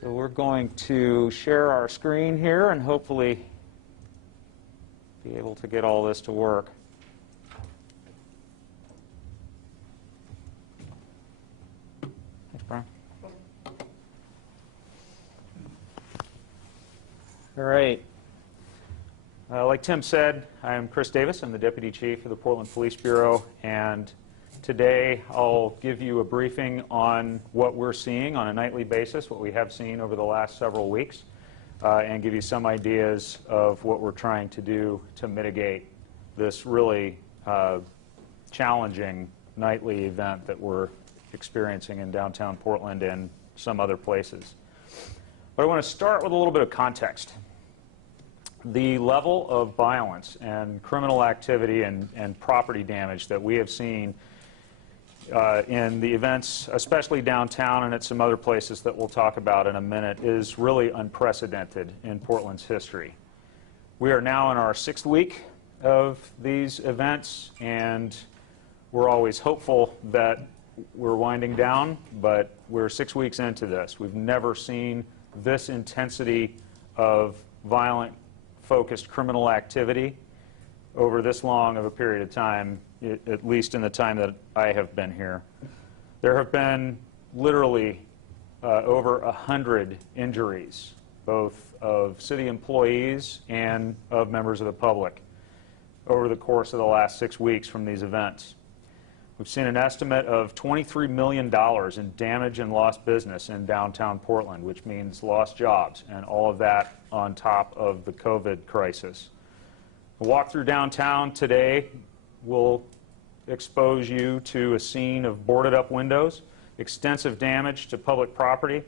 So we're going to share our screen here and hopefully be able to get all this to work. Thanks, Brian. All right. Like Tim said, I'm Chris Davis. I'm the Deputy Chief of the Portland Police Bureau, and today I'll give you a briefing on what we're seeing on a nightly basis, what we have seen over the last several weeks, and give you some ideas of what we're trying to do to mitigate this really challenging nightly event that we're experiencing in downtown Portland and some other places. But I want to start with a little bit of context. The level of violence and criminal activity and property damage that we have seen in the events, especially downtown and at some other places that we'll talk about in a minute, is really unprecedented in Portland's history. We are now in our 6th week of these events, and we're always hopeful that we're winding down, but we're 6 weeks into this. We've never seen this intensity of violent, focused criminal activity over this long of a period of time, at least in the time that I have been here. There have been literally over 100 injuries, both of city employees and of members of the public, over the course of the last 6 weeks from these events. We've seen an estimate of $23 million in damage and lost business in downtown Portland, which means lost jobs, and all of that on top of the COVID crisis. A walk through downtown today will expose you to a scene of boarded up windows, extensive damage to public property,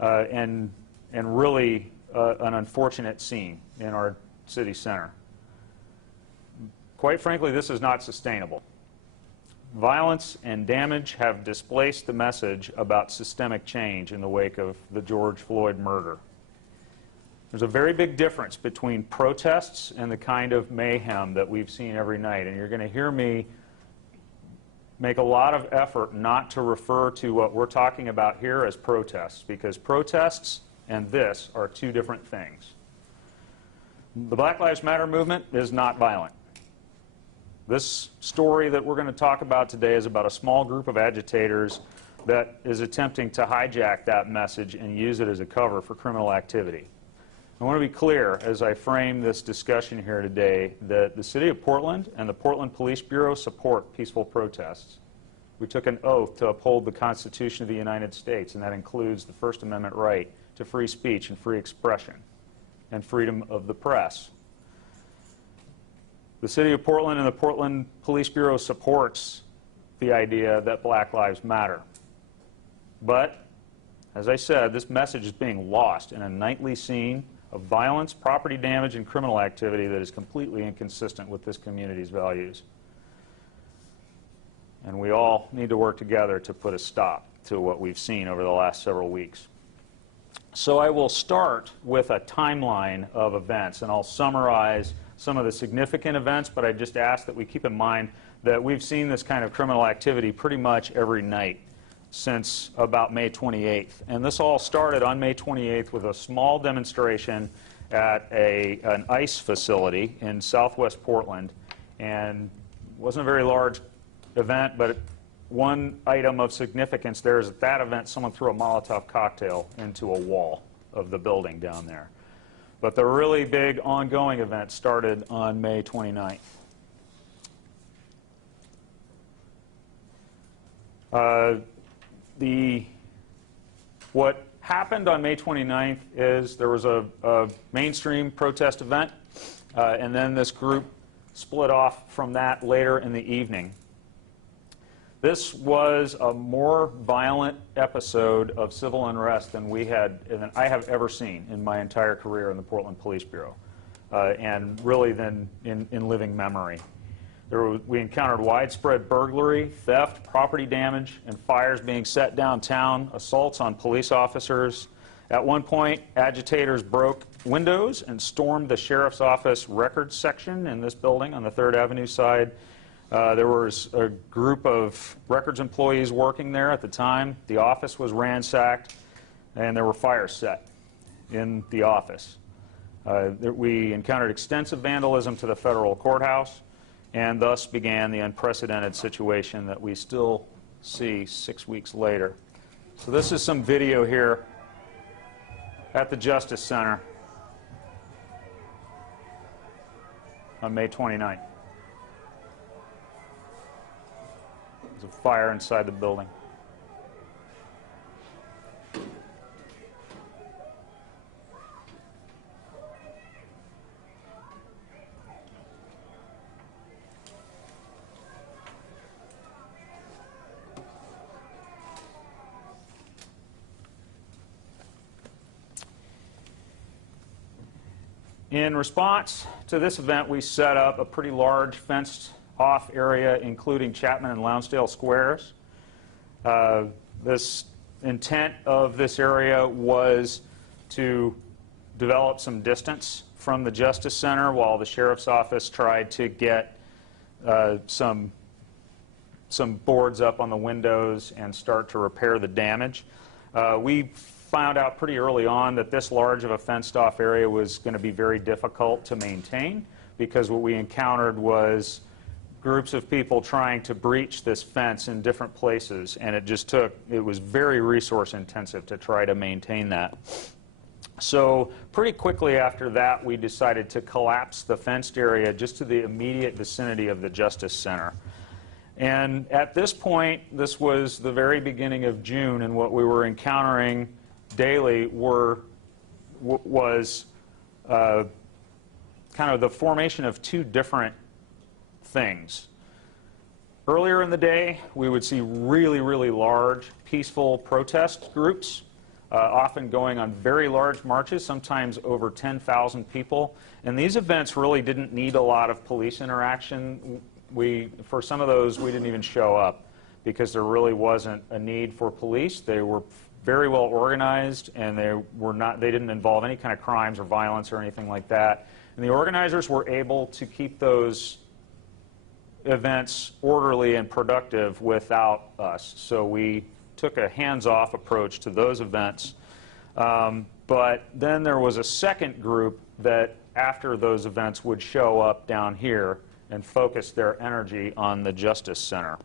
and really an unfortunate scene in our city center. Quite frankly, this is not sustainable. Violence and damage have displaced the message about systemic change in the wake of the George Floyd murder. There's a very big difference between protests and the kind of mayhem that we've seen every night. And you're going to hear me make a lot of effort not to refer to what we're talking about here as protests, because protests and this are two different things. The Black Lives Matter movement is not violent. This story that we're going to talk about today is about a small group of agitators that is attempting to hijack that message and use it as a cover for criminal activity. I want to be clear as I frame this discussion here today that the City of Portland and the Portland Police Bureau support peaceful protests. We took an oath to uphold the Constitution of the United States, and that includes the First Amendment right to free speech and free expression and freedom of the press. The City of Portland and the Portland Police Bureau supports the idea that Black Lives Matter. But, as I said, this message is being lost in a nightly scene of violence, property damage, and criminal activity that is completely inconsistent with this community's values. And we all need to work together to put a stop to what we've seen over the last several weeks. So I will start with a timeline of events, and I'll summarize some of the significant events, but I just ask that we keep in mind that we've seen this kind of criminal activity pretty much every night since about May 28th. And this all started on May 28th with a small demonstration at an ICE facility in southwest Portland. And it wasn't a very large event, but one item of significance there is at that event someone threw a Molotov cocktail into a wall of the building down there. But the really big ongoing event started on May 29th. What happened on May 29th is there was a mainstream protest event, and then this group split off from that later in the evening. This was a more violent episode of civil unrest than I have ever seen in my entire career in the Portland Police Bureau, and really than in living memory. We encountered widespread burglary, theft, property damage, and fires being set downtown, assaults on police officers. At one point, agitators broke windows and stormed the sheriff's office records section in this building on the 3rd Avenue side. There was a group of records employees working there at the time. The office was ransacked. and there were fires set in the office. We encountered extensive vandalism to the federal courthouse, and thus began the unprecedented situation that we still see 6 weeks later. So this is some video here at the Justice Center on May 29th. There's a fire inside the building. In response to this event, we set up a pretty large fenced-off area, including Chapman and Lounsdale squares. This intent of this area was to develop some distance from the Justice Center while the Sheriff's Office tried to get some boards up on the windows and start to repair the damage. We found out pretty early on that this large of a fenced-off area was going to be very difficult to maintain, because what we encountered was groups of people trying to breach this fence in different places, and it was very resource intensive to try to maintain that. So pretty quickly after that, we decided to collapse the fenced area just to the immediate vicinity of the Justice Center. And at this point, this was the very beginning of June, and what we were encountering daily was kind of the formation of two different things. Earlier in the day, we would see really, really large, peaceful protest groups, often going on very large marches, sometimes over 10,000 people. And these events really didn't need a lot of police interaction. For some of those, we didn't even show up because there really wasn't a need for police. They were very well organized, and they didn't involve any kind of crimes or violence or anything like that. And the organizers were able to keep those events orderly and productive without us. So we took a hands-off approach to those events. But then there was a second group that, after those events, would show up down here and focus their energy on the Justice Center.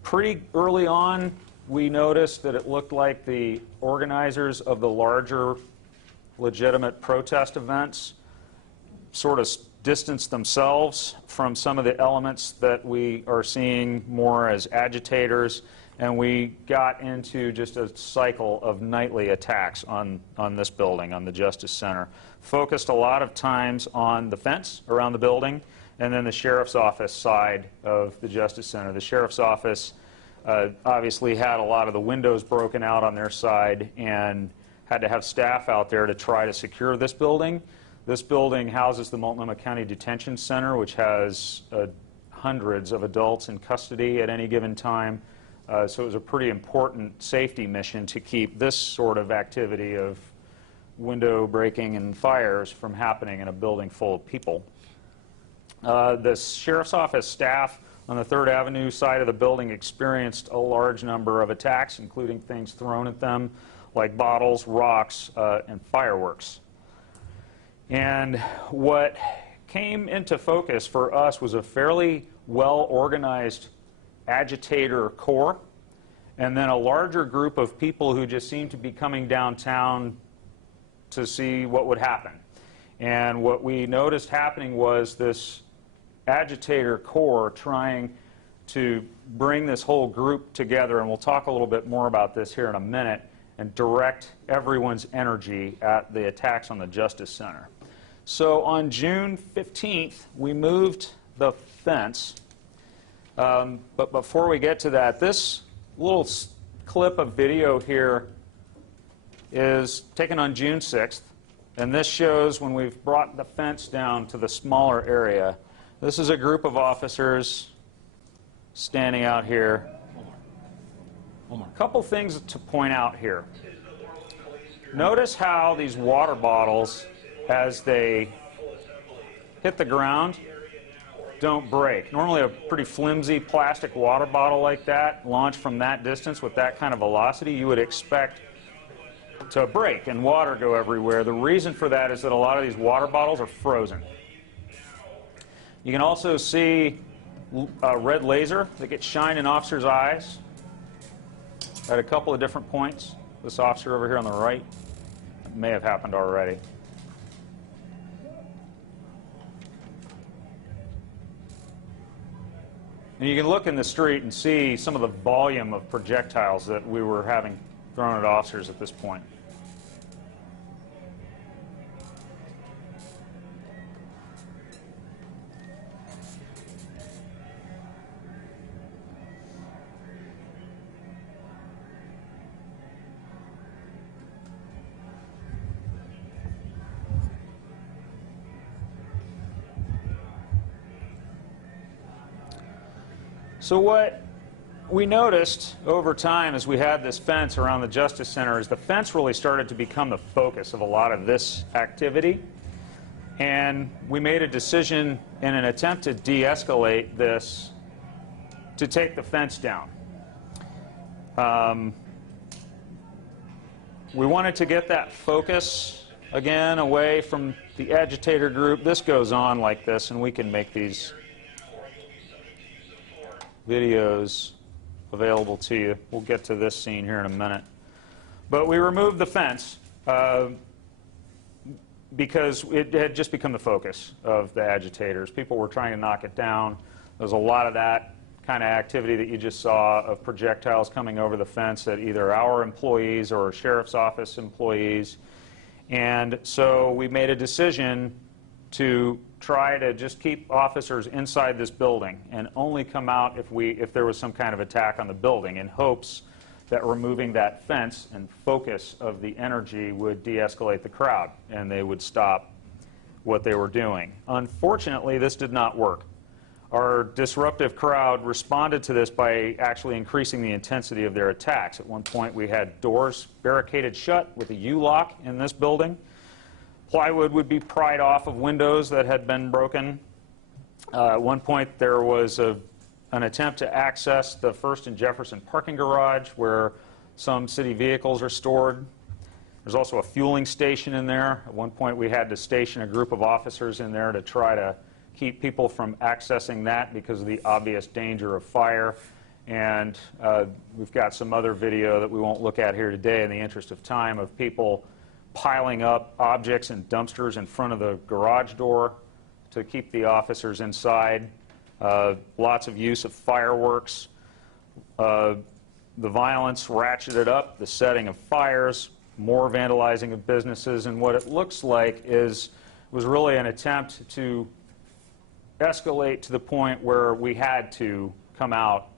Pretty early on, we noticed that it looked like the organizers of the larger legitimate protest events sort of distanced themselves from some of the elements that we are seeing more as agitators, and we got into just a cycle of nightly attacks on this building, on the Justice Center. Focused a lot of times on the fence around the building, and then the Sheriff's Office side of the Justice Center. The Sheriff's Office obviously had a lot of the windows broken out on their side and had to have staff out there to try to secure this building. This building houses the Multnomah County Detention Center, which has hundreds of adults in custody at any given time. So it was a pretty important safety mission to keep this sort of activity of window breaking and fires from happening in a building full of people. The Sheriff's Office staff on the 3rd Avenue side of the building experienced a large number of attacks, including things thrown at them like bottles, rocks, and fireworks. And what came into focus for us was a fairly well-organized agitator corps, and then a larger group of people who just seemed to be coming downtown to see what would happen. And what we noticed happening was this agitator corps trying to bring this whole group together, and we'll talk a little bit more about this here in a minute, and direct everyone's energy at the attacks on the Justice Center. So on June 15th, we moved the fence. But before we get to that, this little clip of video here is taken on June 6th. And this shows when we've brought the fence down to the smaller area. This is a group of officers standing out here. A couple things to point out here. Notice how these water bottles, as they hit the ground, don't break. Normally a pretty flimsy plastic water bottle like that, launched from that distance with that kind of velocity, you would expect to break and water go everywhere. The reason for that is that a lot of these water bottles are frozen. You can also see a red laser that gets shined in officers' eyes at a couple of different points. This officer over here on the right, it may have happened already. And you can look in the street and see some of the volume of projectiles that we were having thrown at officers at this point. So what we noticed over time as we had this fence around the Justice Center is the fence really started to become the focus of a lot of this activity. And we made a decision in an attempt to de-escalate this to take the fence down. We wanted to get that focus again away from the agitator group. This goes on like this, and we can make these videos available to you. We'll get to this scene here in a minute. But we removed the fence because it had just become the focus of the agitators. People were trying to knock it down. There was a lot of that kind of activity that you just saw of projectiles coming over the fence at either our employees or sheriff's office employees. And so we made a decision to try to just keep officers inside this building and only come out if there was some kind of attack on the building, in hopes that removing that fence and focus of the energy would de-escalate the crowd and they would stop what they were doing. Unfortunately, this did not work. Our disruptive crowd responded to this by actually increasing the intensity of their attacks. At one point, we had doors barricaded shut with a U-lock in this building. Plywood would be pried off of windows that had been broken. At one point, there was an attempt to access the First and Jefferson parking garage where some city vehicles are stored. There's also a fueling station in there. At one point, we had to station a group of officers in there to try to keep people from accessing that because of the obvious danger of fire. And we've got some other video that we won't look at here today in the interest of time of people piling up objects and dumpsters in front of the garage door to keep the officers inside. Lots of use of fireworks. The violence ratcheted up, the setting of fires, more vandalizing of businesses, and what it looks like was really an attempt to escalate to the point where we had to come out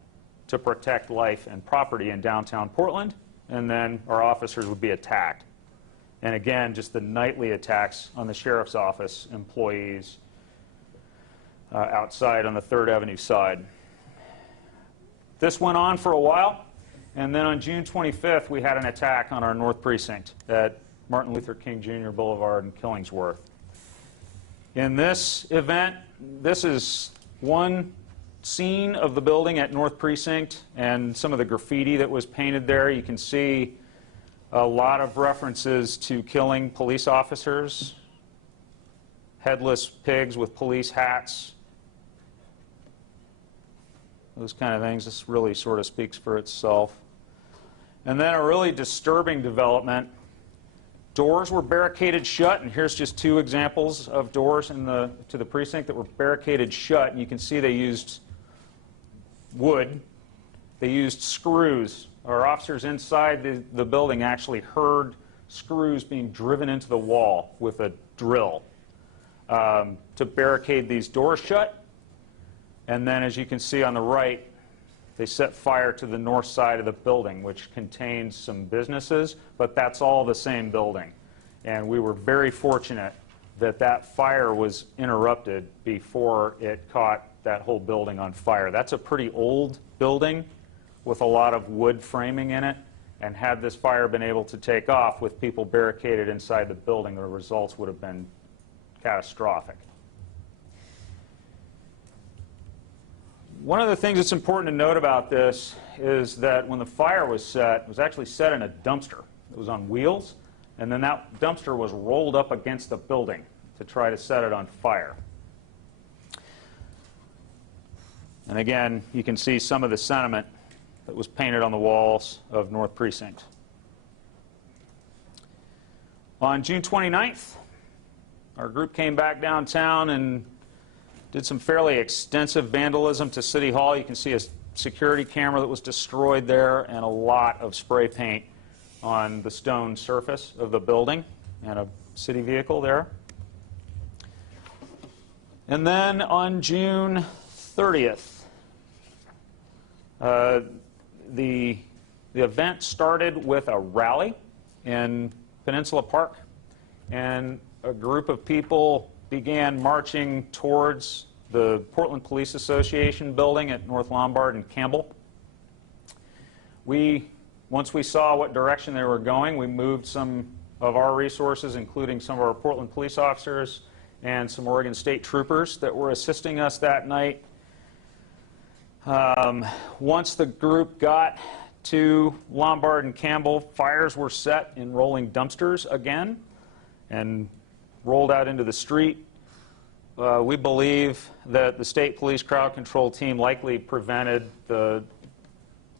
to protect life and property in downtown Portland, and then our officers would be attacked. And again, just the nightly attacks on the sheriff's office employees outside on the 3rd Avenue side. This went on for a while, and then on June 25th, we had an attack on our North Precinct at Martin Luther King Jr. Boulevard in Killingsworth. In this event, this is one scene of the building at North Precinct and some of the graffiti that was painted there. You can see a lot of references to killing police officers, headless pigs with police hats, those kind of things. This really sort of speaks for itself. And then a really disturbing development. Doors were barricaded shut, and here's just 2 examples of doors to the precinct that were barricaded shut. And you can see they used wood. They used screws. Our officers inside the building actually heard screws being driven into the wall with a drill to barricade these doors shut. And then, as you can see on the right, they set fire to the north side of the building, which contains some businesses, but that's all the same building. And we were very fortunate that that fire was interrupted before it caught that whole building on fire. That's a pretty old building with a lot of wood framing in it, and had this fire been able to take off with people barricaded inside the building, the results would have been catastrophic. One of the things that's important to note about this is that when the fire was set, it was actually set in a dumpster. It was on wheels, and then that dumpster was rolled up against the building to try to set it on fire. And again, you can see some of the sentiment that was painted on the walls of North Precinct. On June 29th, our group came back downtown and did some fairly extensive vandalism to City Hall. You can see a security camera that was destroyed there and a lot of spray paint on the stone surface of the building and a city vehicle there. And then on June 30th, the event started with a rally in Peninsula Park, and a group of people began marching towards the Portland Police Association building at North Lombard and Campbell. Once we saw what direction they were going, we moved some of our resources, including some of our Portland police officers and some Oregon State troopers that were assisting us that night. Once the group got to Lombard and Campbell, fires were set in rolling dumpsters again and rolled out into the street. We believe that the state police crowd control team likely prevented the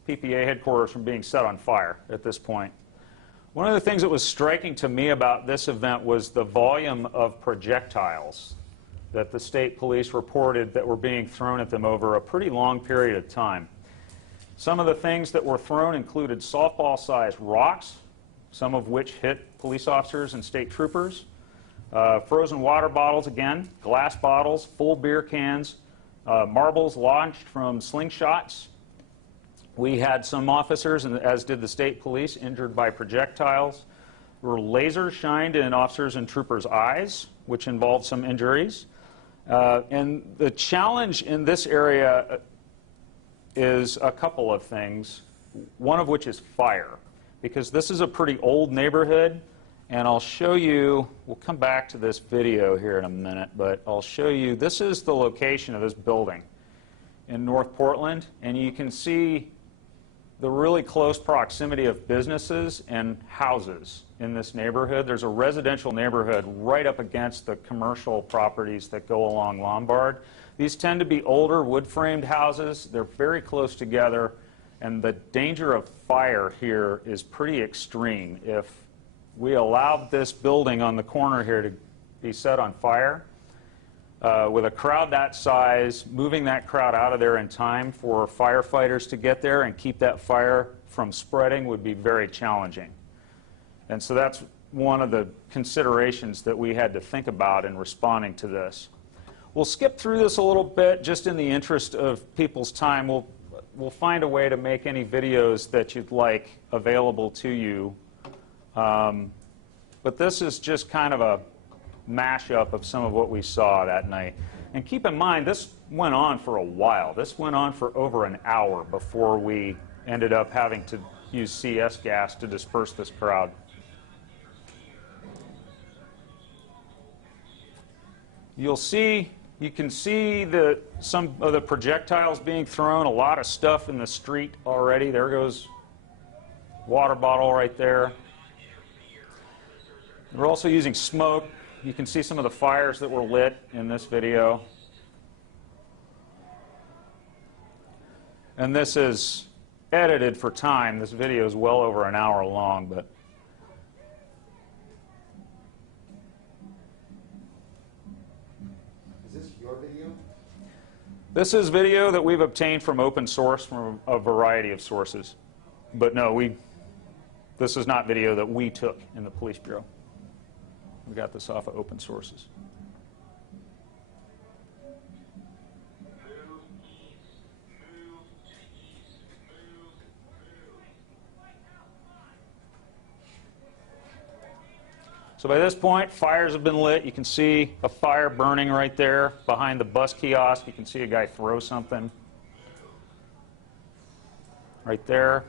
PPA headquarters from being set on fire at this point. One of the things that was striking to me about this event was the volume of projectiles that the state police reported that were being thrown at them over a pretty long period of time. Some of the things that were thrown included softball-sized rocks, some of which hit police officers and state troopers, frozen water bottles again, glass bottles, full beer cans, marbles launched from slingshots. We had some officers, and as did the state police, injured by projectiles. There were lasers shined in officers and troopers' eyes, which involved some injuries. And the challenge in this area is a couple of things, one of which is fire, because this is a pretty old neighborhood, and I'll show you, we'll come back to this video here in a minute, but I'll show you, this is the location of this building in North Portland, and you can see the really close proximity of businesses and houses in this neighborhood. There's a residential neighborhood right up against the commercial properties that go along Lombard. These tend to be older wood-framed houses. They're very close together, and the danger of fire here is pretty extreme. If we allowed this building on the corner here to be set on fire, with a crowd that size, moving that crowd out of there in time for firefighters to get there and keep that fire from spreading would be very challenging. And so that's one of the considerations that we had to think about in responding to this. We'll skip through this a little bit just in the interest of people's time. We'll find a way to make any videos that you'd like available to you. But this is just kind of a mashup of some of what we saw that night. And keep in mind, this went on for a while. This went on for over an hour before we ended up having to use CS gas to disperse this crowd. You can see some of the projectiles being thrown, a lot of stuff in the street already. There goes water bottle right there. We're also using smoke. You can see some of the fires that were lit in this video. And this is edited for time. This video is well over an hour long, but is this your video? This is video that we've obtained from open source from a variety of sources. But no, this is not video that we took in the Police Bureau. We got this off of open sources. So by this point, fires have been lit. You can see a fire burning right there behind the bus kiosk. You can see a guy throw something right there.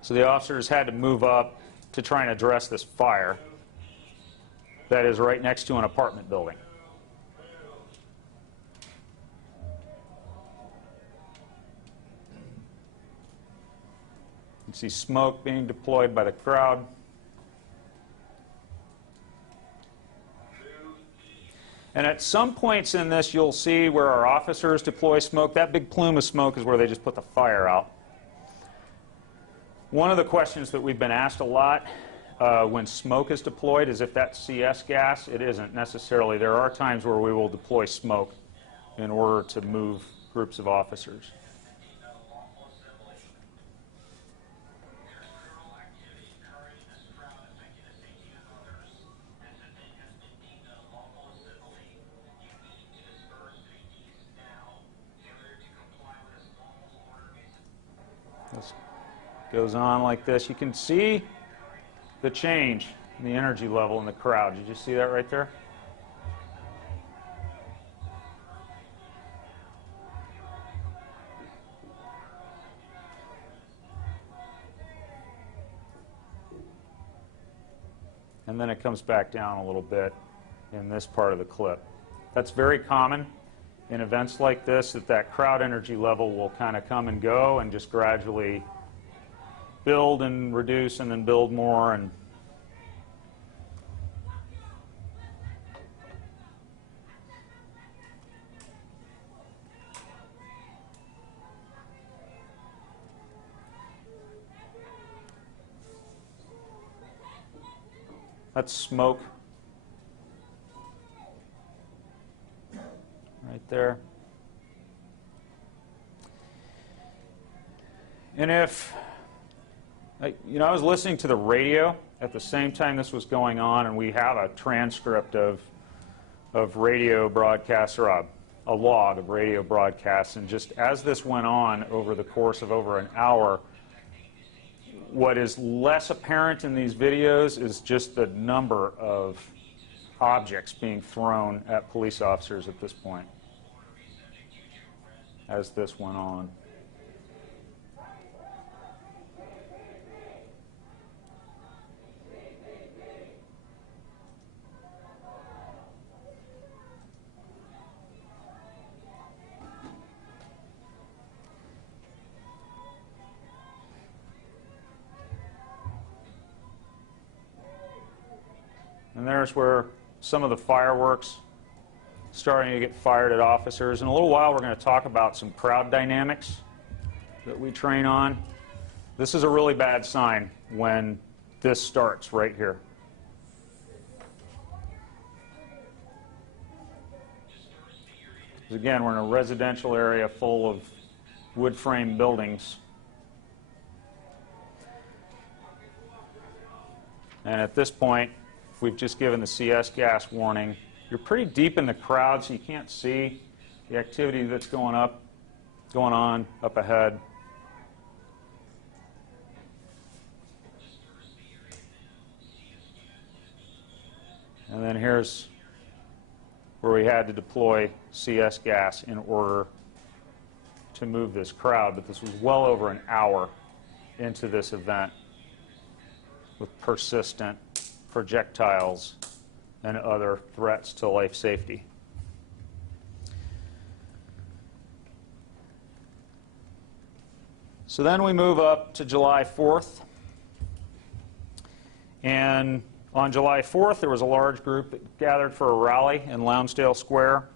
So the officers had to move up to try and address this fire that is right next to an apartment building. You can see smoke being deployed by the crowd. And at some points in this, you'll see where our officers deploy smoke. That big plume of smoke is where they just put the fire out. One of the questions that we've been asked a lot when smoke is deployed is if that's CS gas. It isn't necessarily. There are times where we will deploy smoke in order to move groups of officers. This goes on like this. You can see the change in the energy level in the crowd. Did you see that right there? And then it comes back down a little bit in this part of the clip. That's very common in events like this, that crowd energy level will kind of come and go and just gradually build and reduce and then build more. And that's smoke right there. And if, I was listening to the radio at the same time this was going on, and we have a transcript of radio broadcasts, or a log of radio broadcasts, and just as this went on over the course of over an hour, what is less apparent in these videos is just the number of objects being thrown at police officers at this point as this went on. And there's where some of the fireworks starting to get fired at officers. In a little while, we're going to talk about some crowd dynamics that we train on. This is a really bad sign when this starts right here. Because again, we're in a residential area full of wood frame buildings. And at this point, we've just given the CS gas warning. You're pretty deep in the crowd, so you can't see the activity that's going on up ahead. And then here's where we had to deploy CS gas in order to move this crowd, but this was well over an hour into this event with persistent projectiles and other threats to life safety. So then we move up to July 4th. And on July 4th, there was a large group that gathered for a rally in Lonsdale Square.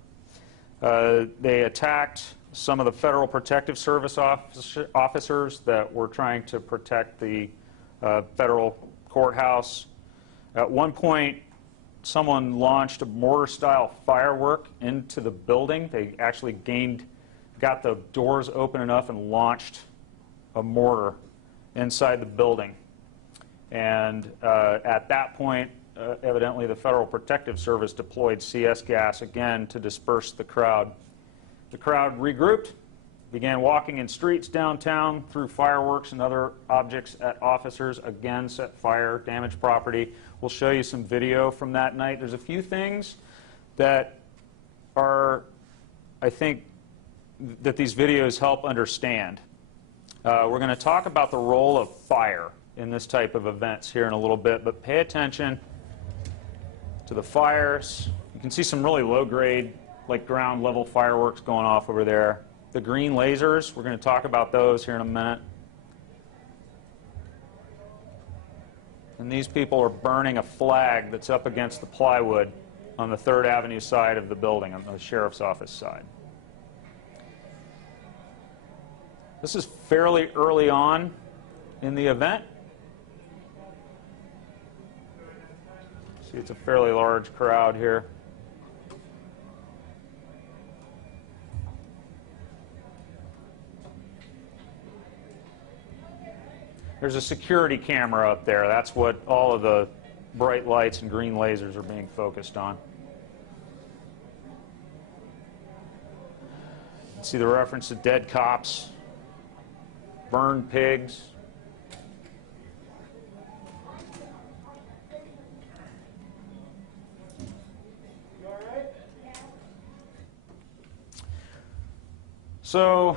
They attacked some of the Federal Protective Service officers that were trying to protect the federal courthouse. At one point, someone launched a mortar-style firework into the building. They actually got the doors open enough and launched a mortar inside the building. And at that point, evidently the Federal Protective Service deployed CS gas again to disperse the crowd. The crowd regrouped, began walking in streets downtown, threw fireworks and other objects at officers, again set fire, damaged property. We'll show you some video from that night. There's a few things that are, I think, that these videos help understand. We're going to talk about the role of fire in this type of events here in a little bit, but pay attention to the fires. You can see some really low-grade, like ground-level fireworks going off over there. The green lasers, we're going to talk about those here in a minute. And these people are burning a flag that's up against the plywood on the 3rd Avenue side of the building, on the sheriff's office side. This is fairly early on in the event. See, it's a fairly large crowd here. There's a security camera up there. That's what all of the bright lights and green lasers are being focused on. See the reference to dead cops, burned pigs. So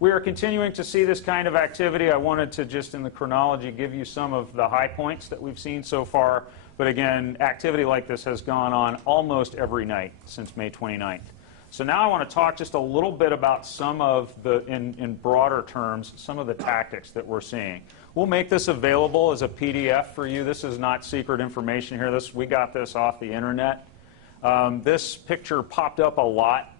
we are continuing to see this kind of activity. I wanted to just in the chronology give you some of the high points that we've seen so far. But again, activity like this has gone on almost every night since May 29th. So now I want to talk just a little bit about some of the, in broader terms, some of the tactics that we're seeing. We'll make this available as a PDF for you. This is not secret information here. We got this off the internet. This picture popped up a lot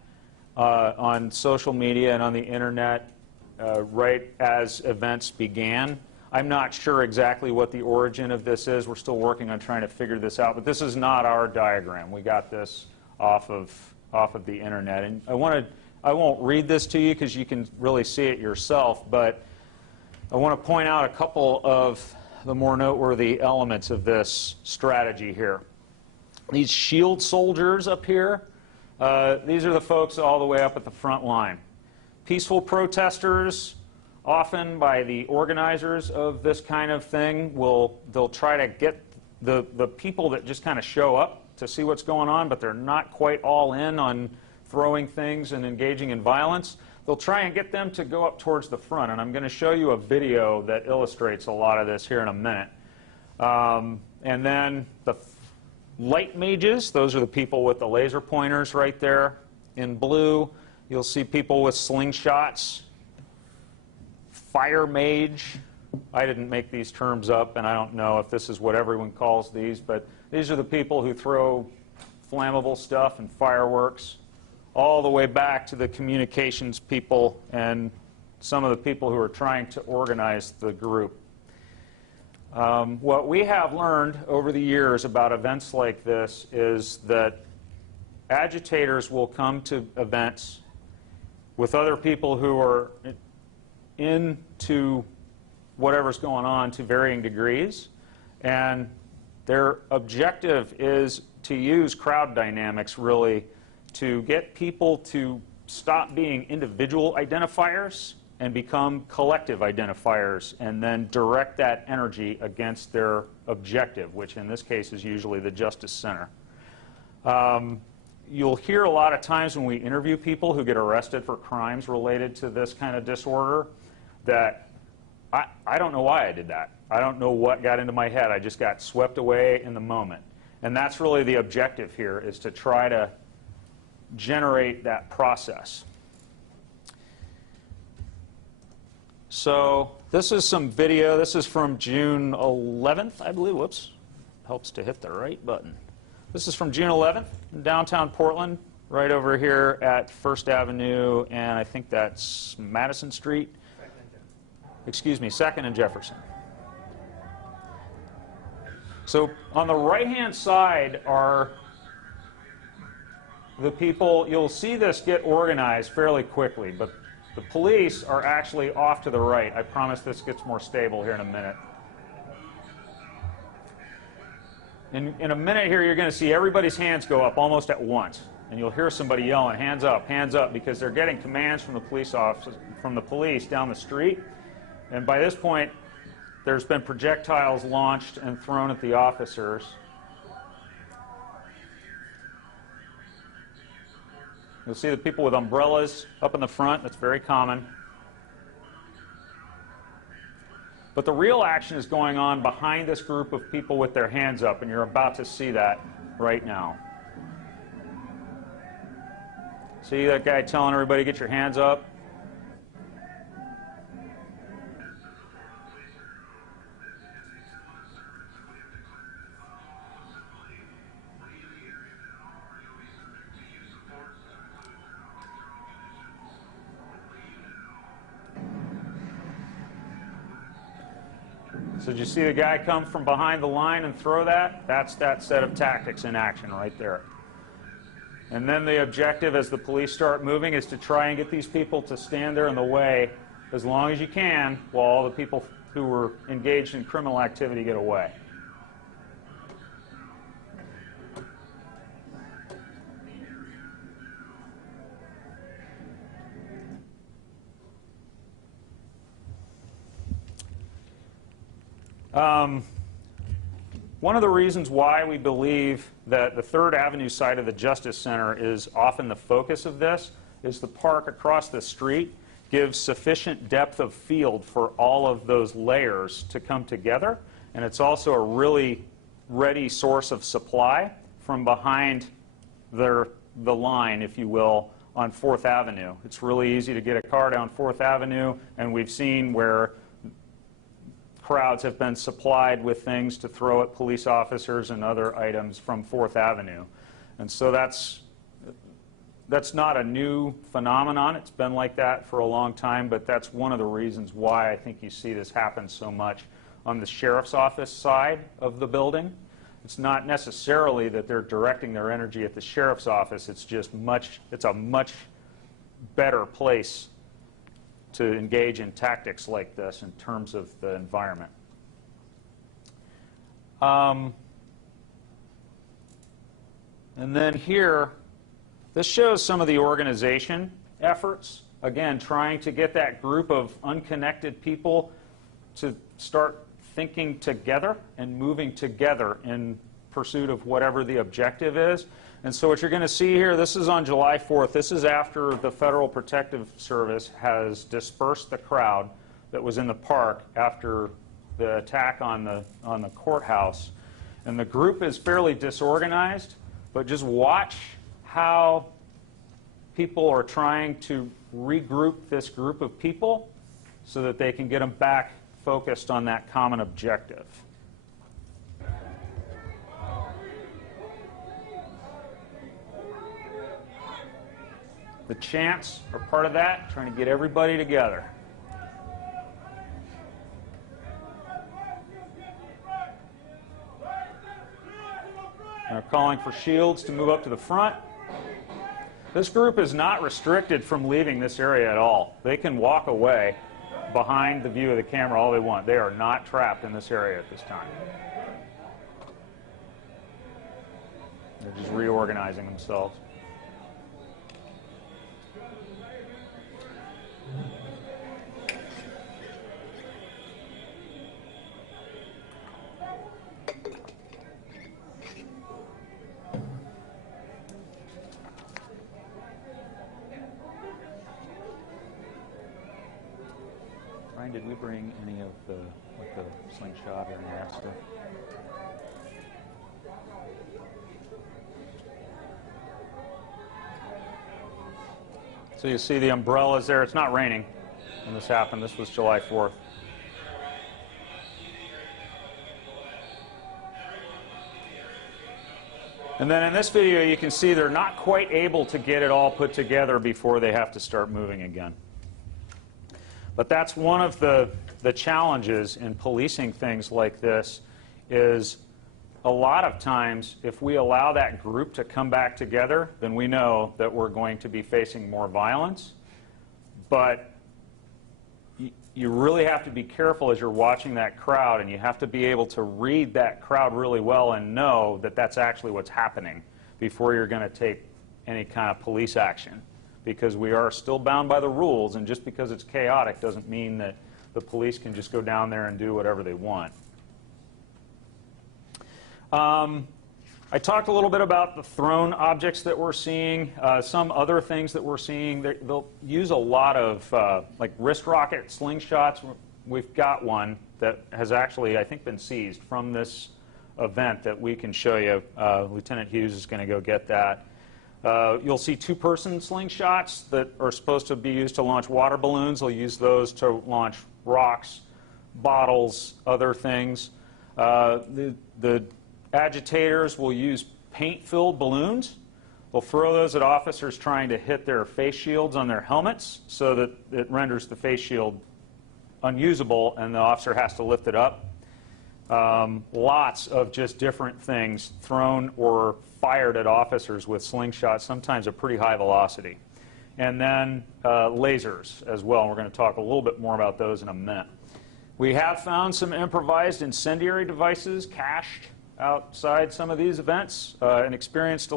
on social media and on the internet right as events began. I'm not sure exactly what the origin of this is. We're still working on trying to figure this out. But this is not our diagram. We got this off of the internet. And I won't read this to you because you can really see it yourself, but I want to point out a couple of the more noteworthy elements of this strategy here. These shield soldiers up here, these are the folks all the way up at the front line. Peaceful protesters, often by the organizers of this kind of thing, they'll try to get the people that just kind of show up to see what's going on, but they're not quite all in on throwing things and engaging in violence. They'll try and get them to go up towards the front, and I'm going to show you a video that illustrates a lot of this here in a minute. And then the light mages, those are the people with the laser pointers right there in blue. You'll see people with slingshots. Fire mage. I didn't make these terms up, and I don't know if this is what everyone calls these, but these are the people who throw flammable stuff and fireworks, all the way back to the communications people and some of the people who are trying to organize the group. What we have learned over the years about events like this is that agitators will come to events with other people who are into whatever's going on to varying degrees, and their objective is to use crowd dynamics really to get people to stop being individual identifiers and become collective identifiers, and then direct that energy against their objective, which in this case is usually the Justice Center. You'll hear a lot of times when we interview people who get arrested for crimes related to this kind of disorder that I don't know why I did that. I don't know what got into my head. I just got swept away in the moment. And that's really the objective here, is to try to generate that process. So this is some video. This is from June 11th, I believe. Whoops. Helps to hit the right button. This is from June 11th in downtown Portland, right over here at 1st Avenue, and I think that's Madison Street. Excuse me, 2nd and Jefferson. So on the right-hand side are the people. You'll see this get organized fairly quickly, but the police are actually off to the right. I promise this gets more stable here in a minute. In a minute here, you're going to see everybody's hands go up almost at once, and you'll hear somebody yelling, "Hands up," because they're getting commands from the police officers, from the police down the street. And by this point, there's been projectiles launched and thrown at the officers. You'll see the people with umbrellas up in the front. That's very common. But the real action is going on behind this group of people with their hands up, and you're about to see that right now. See that guy telling everybody, "Get your hands up"? So did you see the guy come from behind the line and throw that? That's that set of tactics in action right there. And then the objective as the police start moving is to try and get these people to stand there in the way as long as you can while all the people who were engaged in criminal activity get away. One of the reasons why we believe that the 3rd Avenue side of the Justice Center is often the focus of this is the park across the street gives sufficient depth of field for all of those layers to come together, and it's also a really ready source of supply from behind the line, if you will, on 4th Avenue. It's really easy to get a car down 4th Avenue, and we've seen where crowds have been supplied with things to throw at police officers and other items from 4th Avenue. And so that's not a new phenomenon. It's been like that for a long time, but that's one of the reasons why I think you see this happen so much on the sheriff's office side of the building. It's not necessarily that they're directing their energy at the sheriff's office. It's just it's a much better place to engage in tactics like this in terms of the environment. And then here, this shows some of the organization efforts. Again, trying to get that group of unconnected people to start thinking together and moving together in pursuit of whatever the objective is. And so what you're going to see here, this is on July 4th. This is after the Federal Protective Service has dispersed the crowd that was in the park after the attack on the courthouse. And the group is fairly disorganized, but just watch how people are trying to regroup this group of people so that they can get them back focused on that common objective. The chants are part of that, trying to get everybody together. They're calling for shields to move up to the front. This group is not restricted from leaving this area at all. They can walk away behind the view of the camera all they want. They are not trapped in this area at this time. They're just reorganizing themselves. Ryan, did we bring any of the slingshot or any of that stuff? So you see the umbrellas there. It's not raining when this happened. This was July 4th. And then in this video, you can see they're not quite able to get it all put together before they have to start moving again. But that's one of the challenges in policing things like this is a lot of times, if we allow that group to come back together, then we know that we're going to be facing more violence. But you really have to be careful as you're watching that crowd, and you have to be able to read that crowd really well and know that that's actually what's happening before you're going to take any kind of police action. Because we are still bound by the rules, and just because it's chaotic doesn't mean that the police can just go down there and do whatever they want. I talked a little bit about the thrown objects that we're seeing. Some other things that we're seeing, they'll use a lot of like wrist rocket slingshots. We've got one that has actually, I think, been seized from this event that we can show you. Lieutenant Hughes is going to go get that. You'll see two-person slingshots that are supposed to be used to launch water balloons. They'll use those to launch rocks, bottles, other things. The agitators will use paint-filled balloons. They'll throw those at officers trying to hit their face shields on their helmets so that it renders the face shield unusable and the officer has to lift it up. Lots of just different things thrown or fired at officers with slingshots, sometimes at pretty high velocity. And then lasers as well. We're going to talk a little bit more about those in a minute. We have found some improvised incendiary devices cached outside some of these events and experienced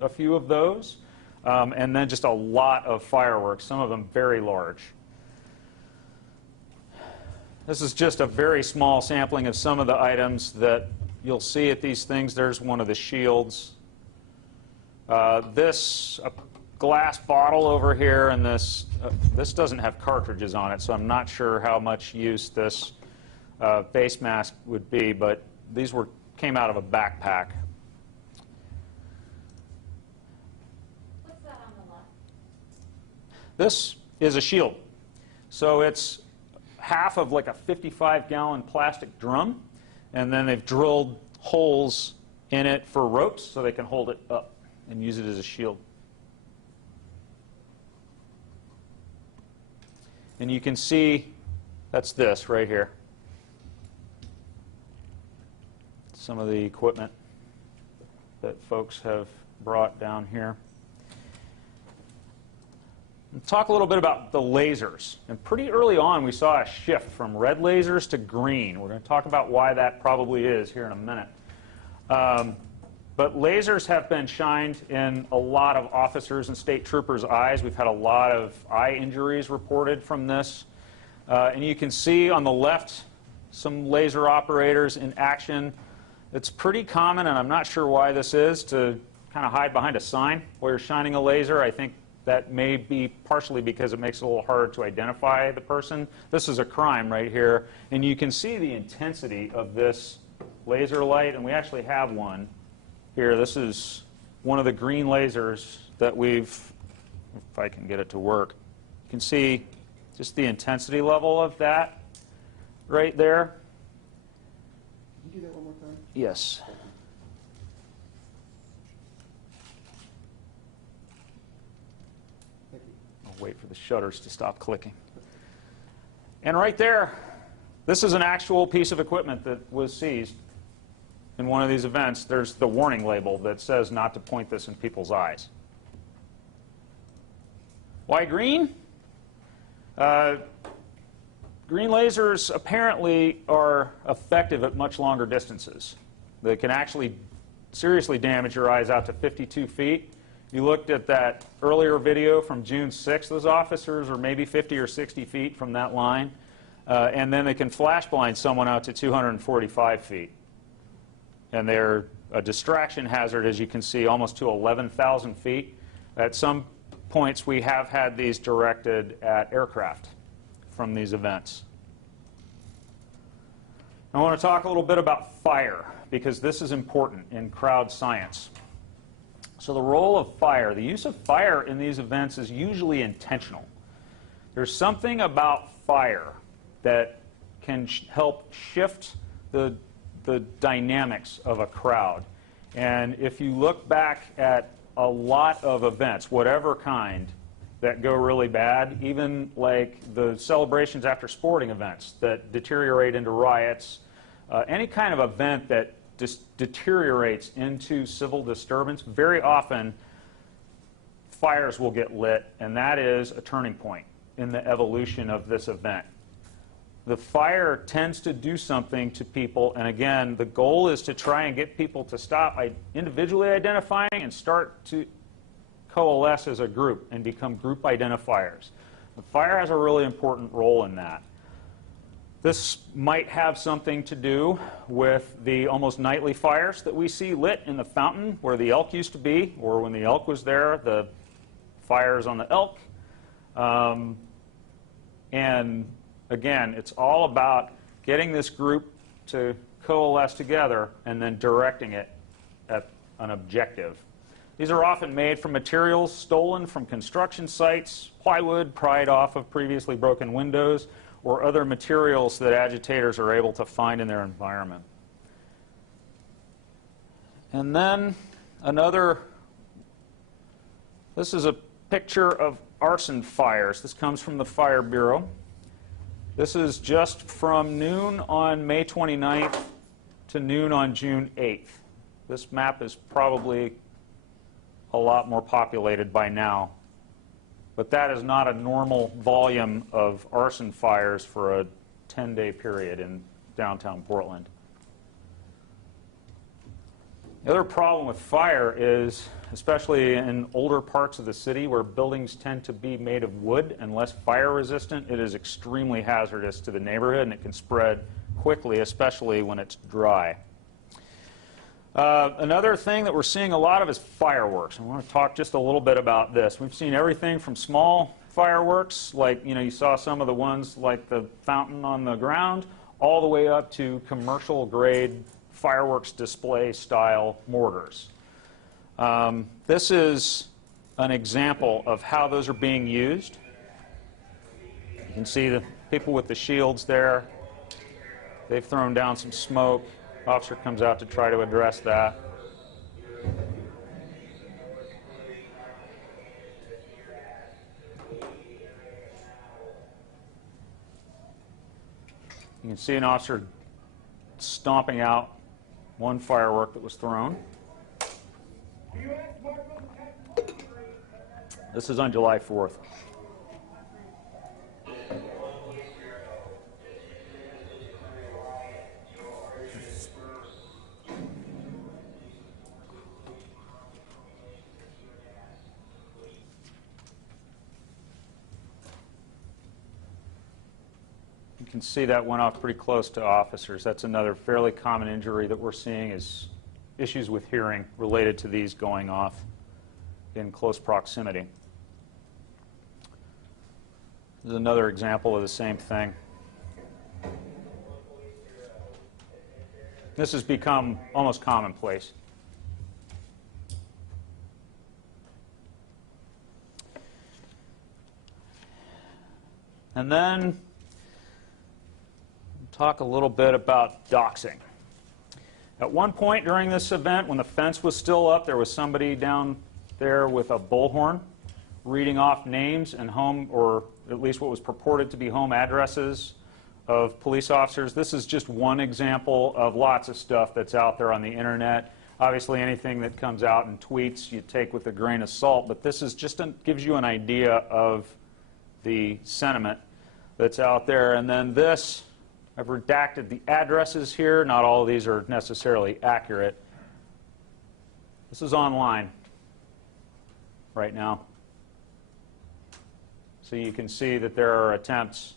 a few of those. And then just a lot of fireworks, some of them very large. This is just a very small sampling of some of the items that you'll see at these things. There's one of the shields. This glass bottle over here, and this doesn't have cartridges on it, so I'm not sure how much use this face mask would be, but these came out of a backpack. What's that on the left? This is a shield. So it's half of like a 55-gallon plastic drum, and then they've drilled holes in it for ropes so they can hold it up and use it as a shield. And you can see that's this right here. Some of the equipment that folks have brought down here. We'll talk a little bit about the lasers. And pretty early on, we saw a shift from red lasers to green. We're going to talk about why that probably is here in a minute. But lasers have been shined in a lot of officers and state troopers' eyes. We've had a lot of eye injuries reported from this. And you can see on the left some laser operators in action. It's pretty common, and I'm not sure why this is, to kind of hide behind a sign while you're shining a laser. I think that may be partially because it makes it a little harder to identify the person. This is a crime right here, and you can see the intensity of this laser light, and we actually have one here. This is one of the green lasers that we've, if I can get it to work, you can see just the intensity level of that right there. Can you do that one more time? Yes. Thank you. I'll wait for the shutters to stop clicking. And right there, this is an actual piece of equipment that was seized in one of these events. There's the warning label that says not to point this in people's eyes. Why green? Green lasers apparently are effective at much longer distances. They can actually seriously damage your eyes out to 52 feet. You looked at that earlier video from June 6th. Those officers are maybe 50 or 60 feet from that line. And then they can flash blind someone out to 245 feet. And they're a distraction hazard, as you can see, almost to 11,000 feet. At some points, we have had these directed at aircraft from these events. I want to talk a little bit about fire, because this is important in crowd science. So the role of fire, the use of fire in these events is usually intentional. There's something about fire that can help shift the dynamics of a crowd. And if you look back at a lot of events, whatever kind, that go really bad, even like the celebrations after sporting events that deteriorate into riots, any kind of event that just deteriorates into civil disturbance, very often fires will get lit, and that is a turning point in the evolution of this event. The fire tends to do something to people, and again, the goal is to try and get people to stop individually identifying and start to coalesce as a group and become group identifiers. The fire has a really important role in that. This might have something to do with the almost nightly fires that we see lit in the fountain where the elk used to be, or when the elk was there, the fires on the elk. And again, it's all about getting this group to coalesce together and then directing it at an objective. These are often made from materials stolen from construction sites, plywood pried off of previously broken windows, or other materials that agitators are able to find in their environment. And then this is a picture of arson fires. This comes from the Fire Bureau. This is just from noon on May 29th to noon on June 8th. This map is probably a lot more populated by now, but that is not a normal volume of arson fires for a 10-day period in downtown Portland. The other problem with fire is, especially in older parts of the city where buildings tend to be made of wood and less fire resistant, it is extremely hazardous to the neighborhood, and it can spread quickly, especially when it's dry. Another thing that we're seeing a lot of is fireworks. I want to talk just a little bit about this. We've seen everything from small fireworks, like you saw some of the ones like the fountain on the ground, all the way up to commercial grade fireworks display style mortars. This is an example of how those are being used. You can see the people with the shields there. They've thrown down some smoke. Officer comes out to try to address that. You can see an officer stomping out one firework that was thrown. This is on July 4th. You can see that went off pretty close to officers. That's another fairly common injury that we're seeing, is issues with hearing related to these going off in close proximity. This is another example of the same thing. This has become almost commonplace. And then talk a little bit about doxing. At one point during this event, when the fence was still up, there was somebody down there with a bullhorn reading off names and home, or at least what was purported to be home addresses of police officers. This is just one example of lots of stuff that's out there on the internet. Obviously, anything that comes out in tweets you take with a grain of salt, but this is just gives you an idea of the sentiment that's out there. And then this, I've redacted the addresses here. Not all of these are necessarily accurate. This is online right now. So you can see that there are attempts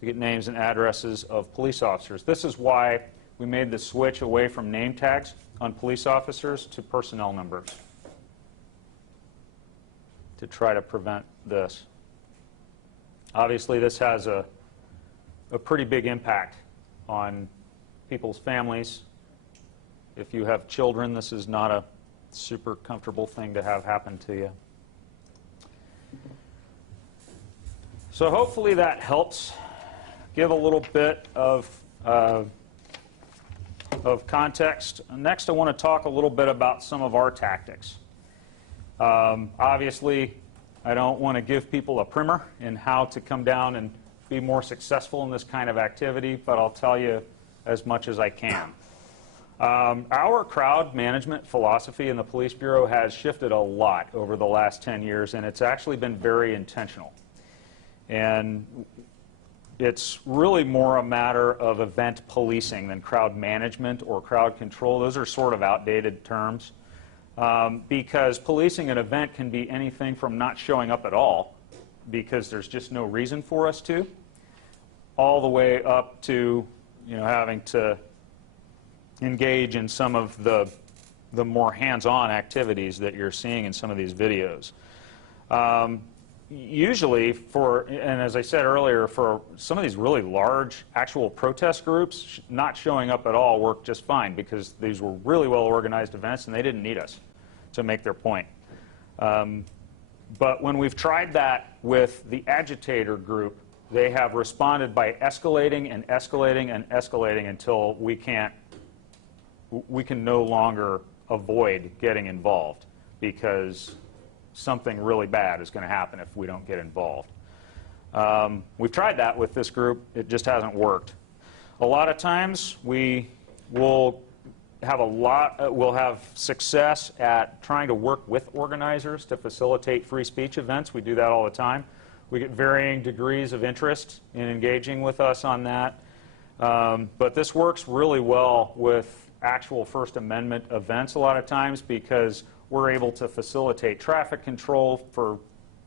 to get names and addresses of police officers. This is why we made the switch away from name tags on police officers to personnel numbers, to try to prevent this. Obviously, this has a pretty big impact on people's families. If you have children, this is not a super comfortable thing to have happen to you. So hopefully that helps give a little bit of context. Next, I want to talk a little bit about some of our tactics. Obviously, I don't want to give people a primer in how to come down and be more successful in this kind of activity, but I'll tell you as much as I can. Our crowd management philosophy in the Police Bureau has shifted a lot over the last 10 years, and it's actually been very intentional. And it's really more a matter of event policing than crowd management or crowd control. Those are sort of outdated terms. Because policing an event can be anything from not showing up at all because there's just no reason for us to, all the way up to having to engage in some of the more hands-on activities that you're seeing in some of these videos. Usually and as I said earlier, for some of these really large actual protest groups, not showing up at all worked just fine because these were really well-organized events and they didn't need us to make their point. But when we've tried that with the agitator group, they have responded by escalating and escalating and escalating until we can no longer avoid getting involved because something really bad is going to happen if we don't get involved. We've tried that with this group. It just hasn't worked. A lot of times we will we'll have success at trying to work with organizers to facilitate free speech events. We do that all the time. We get varying degrees of interest in engaging with us on that. But this works really well with actual First Amendment events a lot of times because we're able to facilitate traffic control for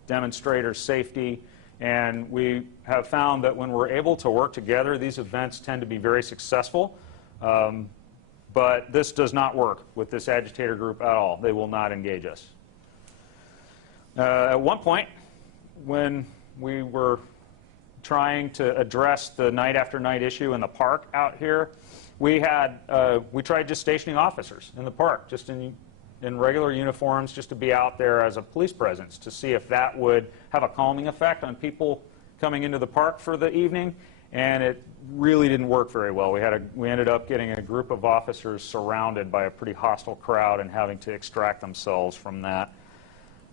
demonstrators' safety. And we have found that when we're able to work together, these events tend to be very successful. But this does not work with this agitator group at all. They will not engage us. At one point, when we were trying to address the night after night issue in the park out here, we tried just stationing officers in the park, just in regular uniforms, just to be out there as a police presence to see if that would have a calming effect on people coming into the park for the evening. And it really didn't work very well. We ended up getting a group of officers surrounded by a pretty hostile crowd and having to extract themselves from that.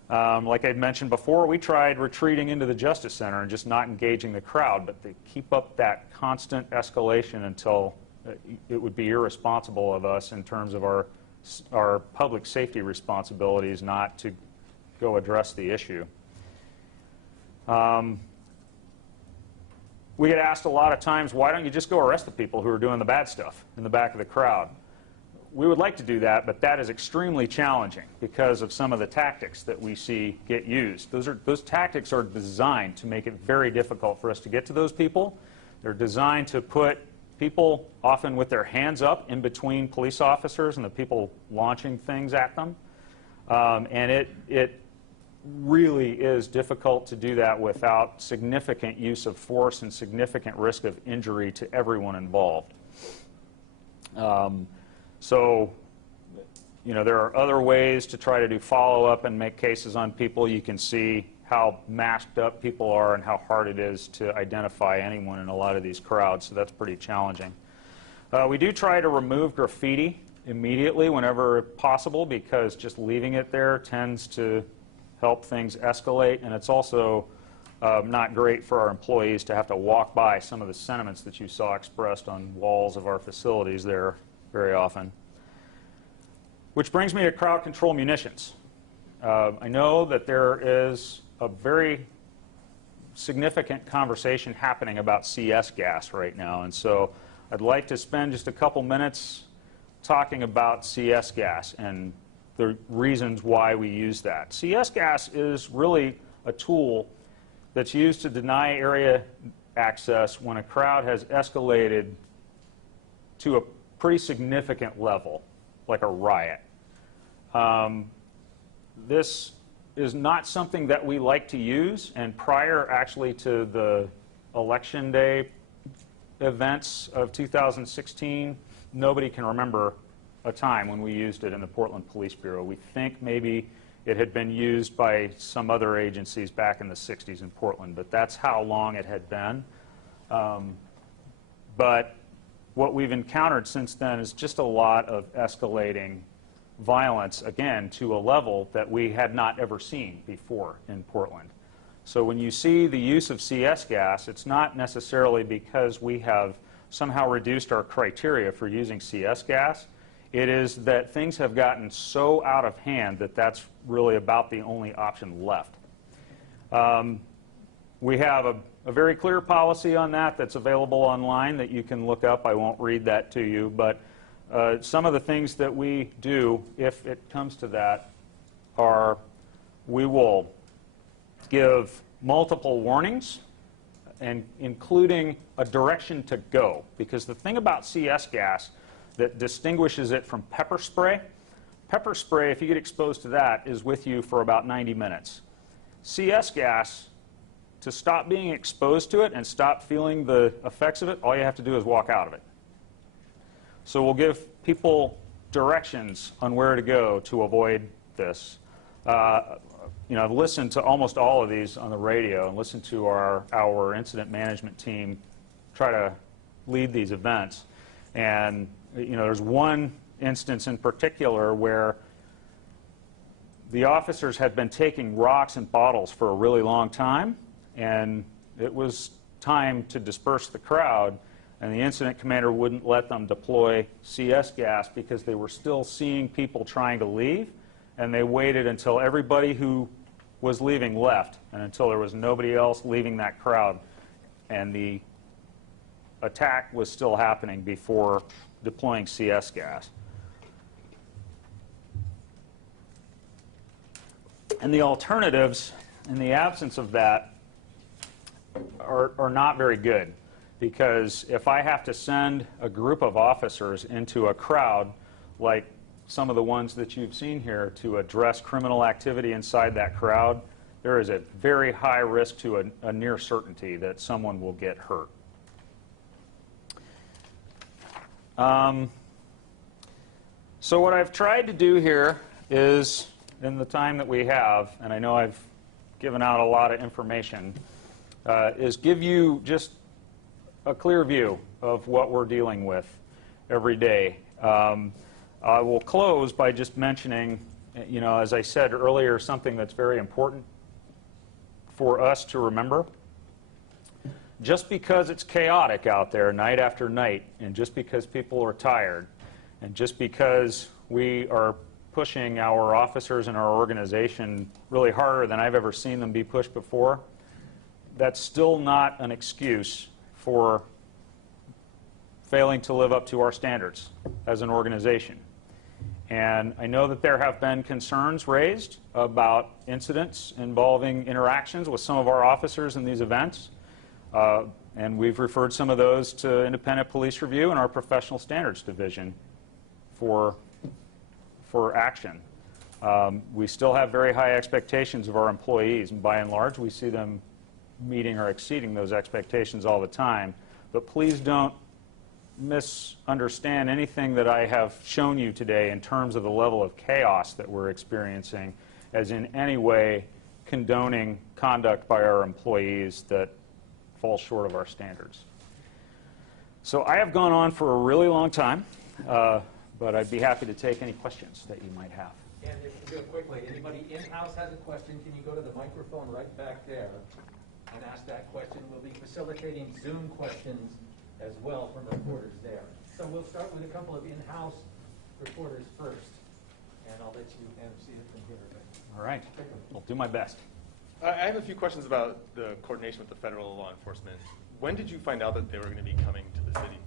Like I mentioned before, we tried retreating into the Justice Center and just not engaging the crowd, but to keep up that constant escalation until it would be irresponsible of us in terms of our public safety responsibilities not to go address the issue. We get asked a lot of times, why don't you just go arrest the people who are doing the bad stuff in the back of the crowd? We would like to do that, but that is extremely challenging because of some of the tactics that we see get used. Those tactics are designed to make it very difficult for us to get to those people. They're designed to put people often with their hands up in between police officers and the people launching things at them. And it really is difficult to do that without significant use of force and significant risk of injury to everyone involved. So, there are other ways to try to do follow-up and make cases on people. You can see how masked up people are and how hard it is to identify anyone in a lot of these crowds, so that's pretty challenging. We do try to remove graffiti immediately whenever possible because just leaving it there tends to help things escalate, and it's also not great for our employees to have to walk by some of the sentiments that you saw expressed on walls of our facilities there very often. Which brings me to crowd control munitions. I know that there is a very significant conversation happening about CS gas right now, and so I'd like to spend just a couple minutes talking about CS gas and the reasons why we use that. CS gas is really a tool that's used to deny area access when a crowd has escalated to a pretty significant level, like a riot. This is not something that we like to use, and prior actually to the Election Day events of 2016, nobody can remember a time when we used it in the Portland Police Bureau. We think maybe it had been used by some other agencies back in the 60s in Portland, but that's how long it had been. But what we've encountered since then is just a lot of escalating violence, again, to a level that we had not ever seen before in Portland. So when you see the use of CS gas, it's not necessarily because we have somehow reduced our criteria for using CS gas. It is that things have gotten so out of hand that that's really about the only option left. We have a very clear policy on that that's available online that you can look up. I won't read that to you, but some of the things that we do, if it comes to that, are we will give multiple warnings, and including a direction to go. Because the thing about CS gas that distinguishes it from pepper spray, if you get exposed to that, is with you for about 90 minutes. CS gas, to stop being exposed to it and stop feeling the effects of it, all you have to do is walk out of it. So we'll give people directions on where to go to avoid this. I've listened to almost all of these on the radio and listened to our incident management team try to lead these events. And there's one instance in particular where the officers had been taking rocks and bottles for a really long time, and it was time to disperse the crowd, and the incident commander wouldn't let them deploy CS gas because they were still seeing people trying to leave, and they waited until everybody who was leaving left and until there was nobody else leaving that crowd, and the attack was still happening before deploying CS gas. And the alternatives, in the absence of that, are not very good, because if I have to send a group of officers into a crowd like some of the ones that you've seen here to address criminal activity inside that crowd, there is a very high risk to a near certainty that someone will get hurt. So what I've tried to do here is, in the time that we have, and I know I've given out a lot of information, is give you just a clear view of what we're dealing with every day. I will close by just mentioning, as I said earlier, something that's very important for us to remember. Just because it's chaotic out there night after night, and just because people are tired, and just because we are pushing our officers and our organization really harder than I've ever seen them be pushed before, that's still not an excuse for failing to live up to our standards as an organization. And I know that there have been concerns raised about incidents involving interactions with some of our officers in these events. And we've referred some of those to independent police review and our professional standards division for action. We still have very high expectations of our employees, and by and large we see them meeting or exceeding those expectations all the time. But please don't misunderstand anything that I have shown you today in terms of the level of chaos that we're experiencing as in any way condoning conduct by our employees that falls short of our standards. So I have gone on for a really long time, but I'd be happy to take any questions that you might have. And just real quickly, anybody in-house has a question, can you go to the microphone right back there and ask that question? We'll be facilitating Zoom questions as well from reporters there. So we'll start with a couple of in-house reporters first, and I'll let you see it from here. All right, I'll do my best. I have a few questions about the coordination with the federal law enforcement. When did you find out that they were going to be coming to the city?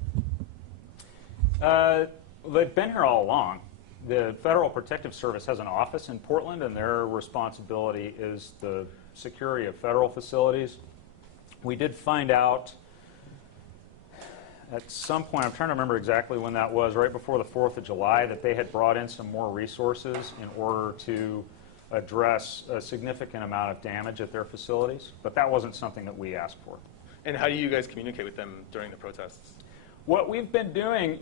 They've been here all along. The Federal Protective Service has an office in Portland, and their responsibility is the security of federal facilities. We did find out at some point, I'm trying to remember exactly when that was, right before the 4th of July, that they had brought in some more resources in order to address a significant amount of damage at their facilities. But that wasn't something that we asked for. And how do you guys communicate with them during the protests? What we've been doing,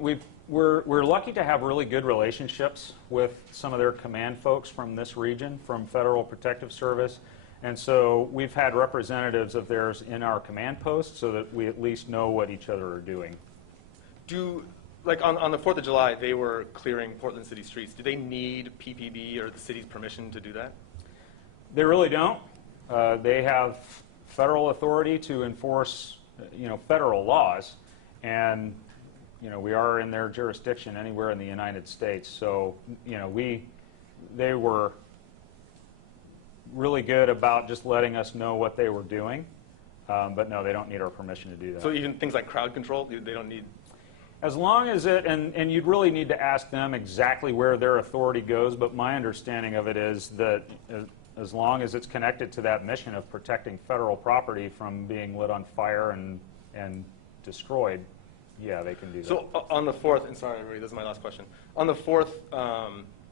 we're lucky to have really good relationships with some of their command folks from this region, from Federal Protective Service. And so we've had representatives of theirs in our command posts so that we at least know what each other are doing. Like on the 4th of July, they were clearing Portland city streets. Do they need PPB or the city's permission to do that? They really don't. They have federal authority to enforce, federal laws, and we are in their jurisdiction anywhere in the United States. So, they were really good about just letting us know what they were doing. But no, they don't need our permission to do that. So even things like crowd control, they don't need? As long as it, and you'd really need to ask them exactly where their authority goes, but my understanding of it is that as long as it's connected to that mission of protecting federal property from being lit on fire and destroyed, yeah, they can do that. So on the 4th, and sorry everybody, this is my last question. On the 4th,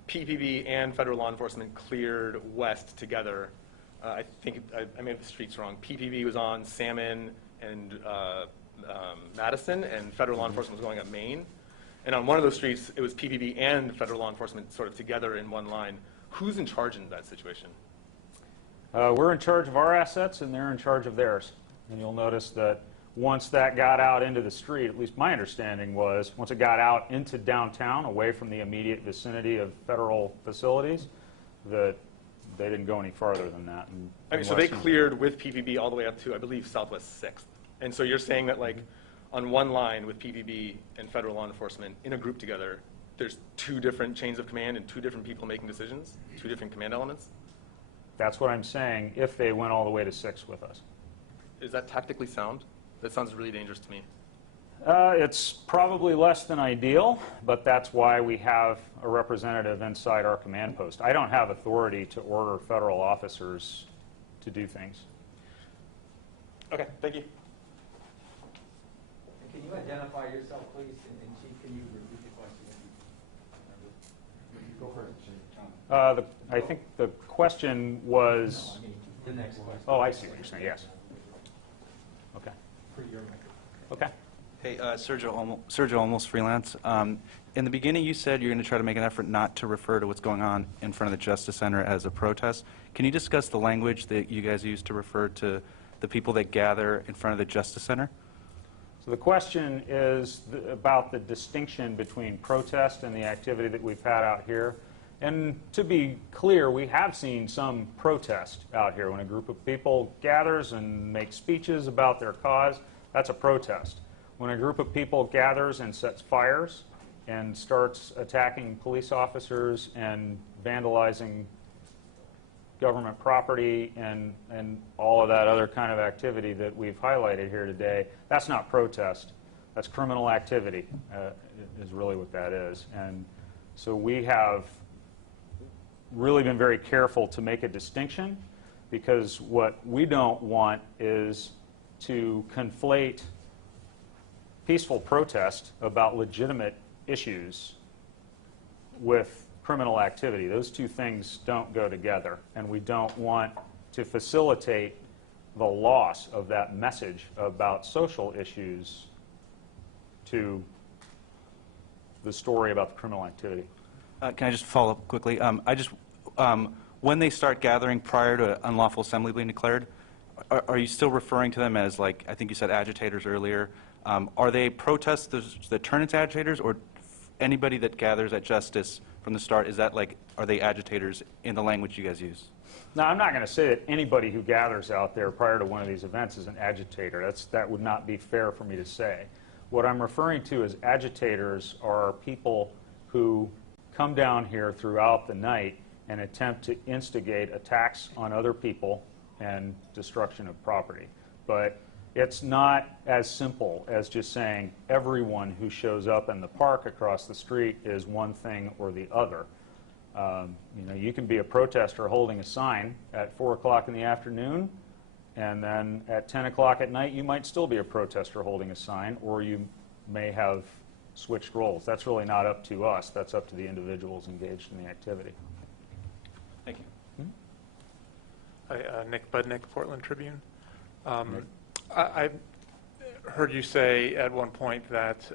PPB and federal law enforcement cleared west together. I think I made the streets wrong. PPB was on Salmon and Madison, and federal law enforcement was going up Main. And on one of those streets, it was PPB and federal law enforcement sort of together in one line. Who's in charge in that situation? We're in charge of our assets, and they're in charge of theirs. And you'll notice that once that got out into the street, at least my understanding was, once it got out into downtown, away from the immediate vicinity of federal facilities, that they didn't go any farther than that. And I mean, so they cleared with PPB all the way up to, I believe, Southwest 6th. And so you're saying that, like, on one line with PPB and federal law enforcement in a group together, there's two different chains of command and two different people making decisions, two different command elements? That's what I'm saying, if they went all the way to 6 with us. Is that tactically sound? That sounds really dangerous to me. It's probably less than ideal, but that's why we have a representative inside our command post. I don't have authority to order federal officers to do things. Okay, thank you. And can you identify yourself, please? And Chief, can you repeat the question? You go first, Chief. I think the question was... No, I mean, the next question. Oh, I see what you're saying, yes. Okay. For your record. Okay. Hey, Sergio, almost freelance. In the beginning, you said you're going to try to make an effort not to refer to what's going on in front of the Justice Center as a protest. Can you discuss the language that you guys use to refer to the people that gather in front of the Justice Center? So the question is about the distinction between protest and the activity that we've had out here. And to be clear, we have seen some protest out here. When a group of people gathers and makes speeches about their cause, that's a protest. When a group of people gathers and sets fires and starts attacking police officers and vandalizing government property and all of that other kind of activity that we've highlighted here today, that's not protest. That's criminal activity, is really what that is. And so we have really been very careful to make a distinction, because what we don't want is to conflate peaceful protest about legitimate issues with criminal activity. Those two things don't go together, and we don't want to facilitate the loss of that message about social issues to the story about the criminal activity. Can I just follow up quickly? When they start gathering prior to unlawful assembly being declared, are you still referring to them as, like, I think you said agitators earlier? Are they protesters that turn into agitators, or anybody that gathers at Justice from the start, is that, like, are they agitators in the language you guys use? Now, I'm not going to say that anybody who gathers out there prior to one of these events is an agitator. That would not be fair for me to say. What I'm referring to as agitators are people who come down here throughout the night and attempt to instigate attacks on other people and destruction of property. But it's not as simple as just saying everyone who shows up in the park across the street is one thing or the other. You can be a protester holding a sign at 4 o'clock in the afternoon, and then at 10 o'clock at night you might still be a protester holding a sign, or you may have switched roles. That's really not up to us. That's up to the individuals engaged in the activity. Thank you. Hi, Nick Budnick, Portland Tribune. I heard you say at one point that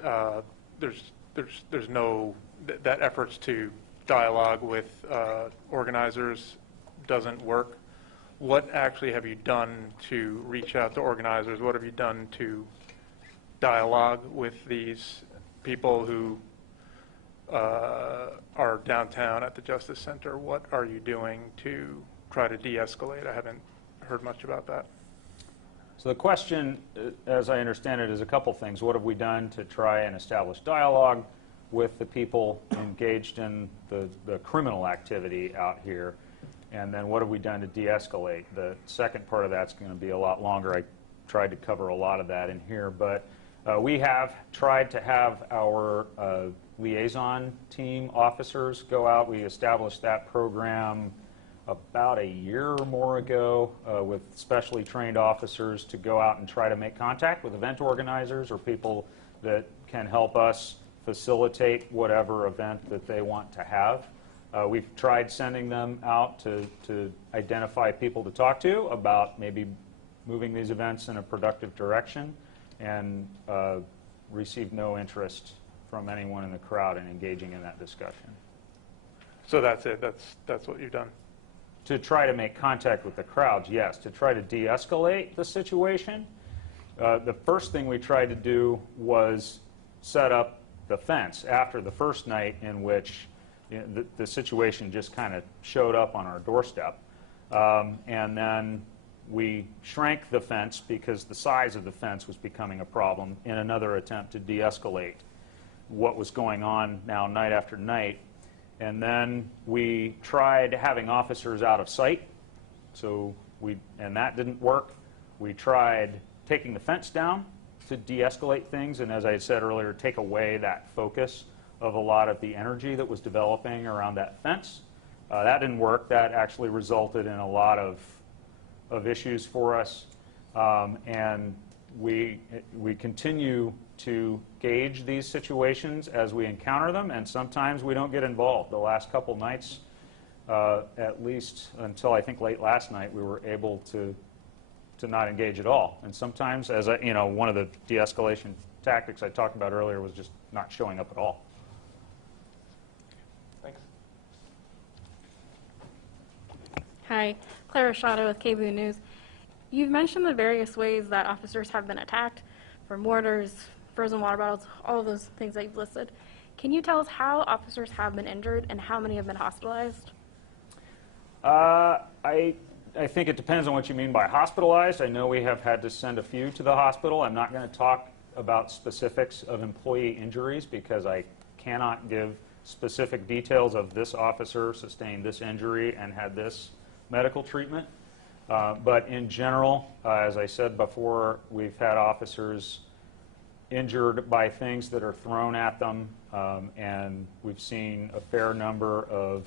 there's no that efforts to dialogue with organizers doesn't work. What actually have you done to reach out to organizers? What have you done to dialogue with these people who are downtown at the Justice Center? What are you doing to try to de-escalate? I haven't heard much about that. So the question, as I understand it, is a couple things. What have we done to try and establish dialogue with the people engaged in the criminal activity out here? And then what have we done to de-escalate? The second part of that's going to be a lot longer. I tried to cover a lot of that in here. But we have tried to have our liaison team officers go out. We established that program about a year or more ago with specially trained officers to go out and try to make contact with event organizers or people that can help us facilitate whatever event that they want to have. We've tried sending them out to identify people to talk to about maybe moving these events in a productive direction, and received no interest from anyone in the crowd in engaging in that discussion. So that's it. That's what you've done. To try to make contact with the crowds, yes. To try to de-escalate the situation, the first thing we tried to do was set up the fence after the first night in which the situation just kind of showed up on our doorstep. And then we shrank the fence because the size of the fence was becoming a problem in another attempt to de-escalate what was going on now night after night. And then we tried having officers out of sight, and that didn't work. We tried taking the fence down to de-escalate things, and as I said earlier, take away that focus of a lot of the energy that was developing around that fence. That didn't work. That actually resulted in a lot of issues for us, and we continue to gauge these situations as we encounter them, and sometimes we don't get involved. The last couple nights, at least until I think late last night, we were able to not engage at all. And sometimes, as one of the de-escalation tactics I talked about earlier was just not showing up at all. Thanks. Hi, Clara Shada with KBOO News. You've mentioned the various ways that officers have been attacked, from mortars, frozen water bottles, all of those things that you've listed. Can you tell us how officers have been injured and how many have been hospitalized? I think it depends on what you mean by hospitalized. I know we have had to send a few to the hospital. I'm not going to talk about specifics of employee injuries because I cannot give specific details of this officer sustained this injury and had this medical treatment. But in general, as I said before, we've had officers injured by things that are thrown at them, and we've seen a fair number of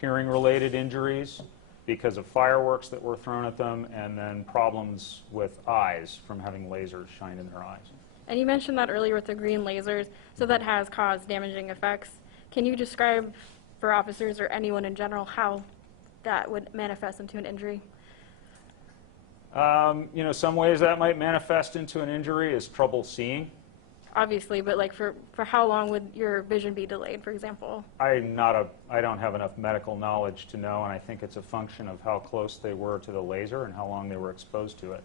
hearing-related injuries because of fireworks that were thrown at them, and then problems with eyes from having lasers shined in their eyes. And you mentioned that earlier with the green lasers, so that has caused damaging effects. Can you describe for officers or anyone in general how that would manifest into an injury? Some ways that might manifest into an injury is trouble seeing. Obviously, but like for how long would your vision be delayed, for example? I don't have enough medical knowledge to know, and I think it's a function of how close they were to the laser and how long they were exposed to it.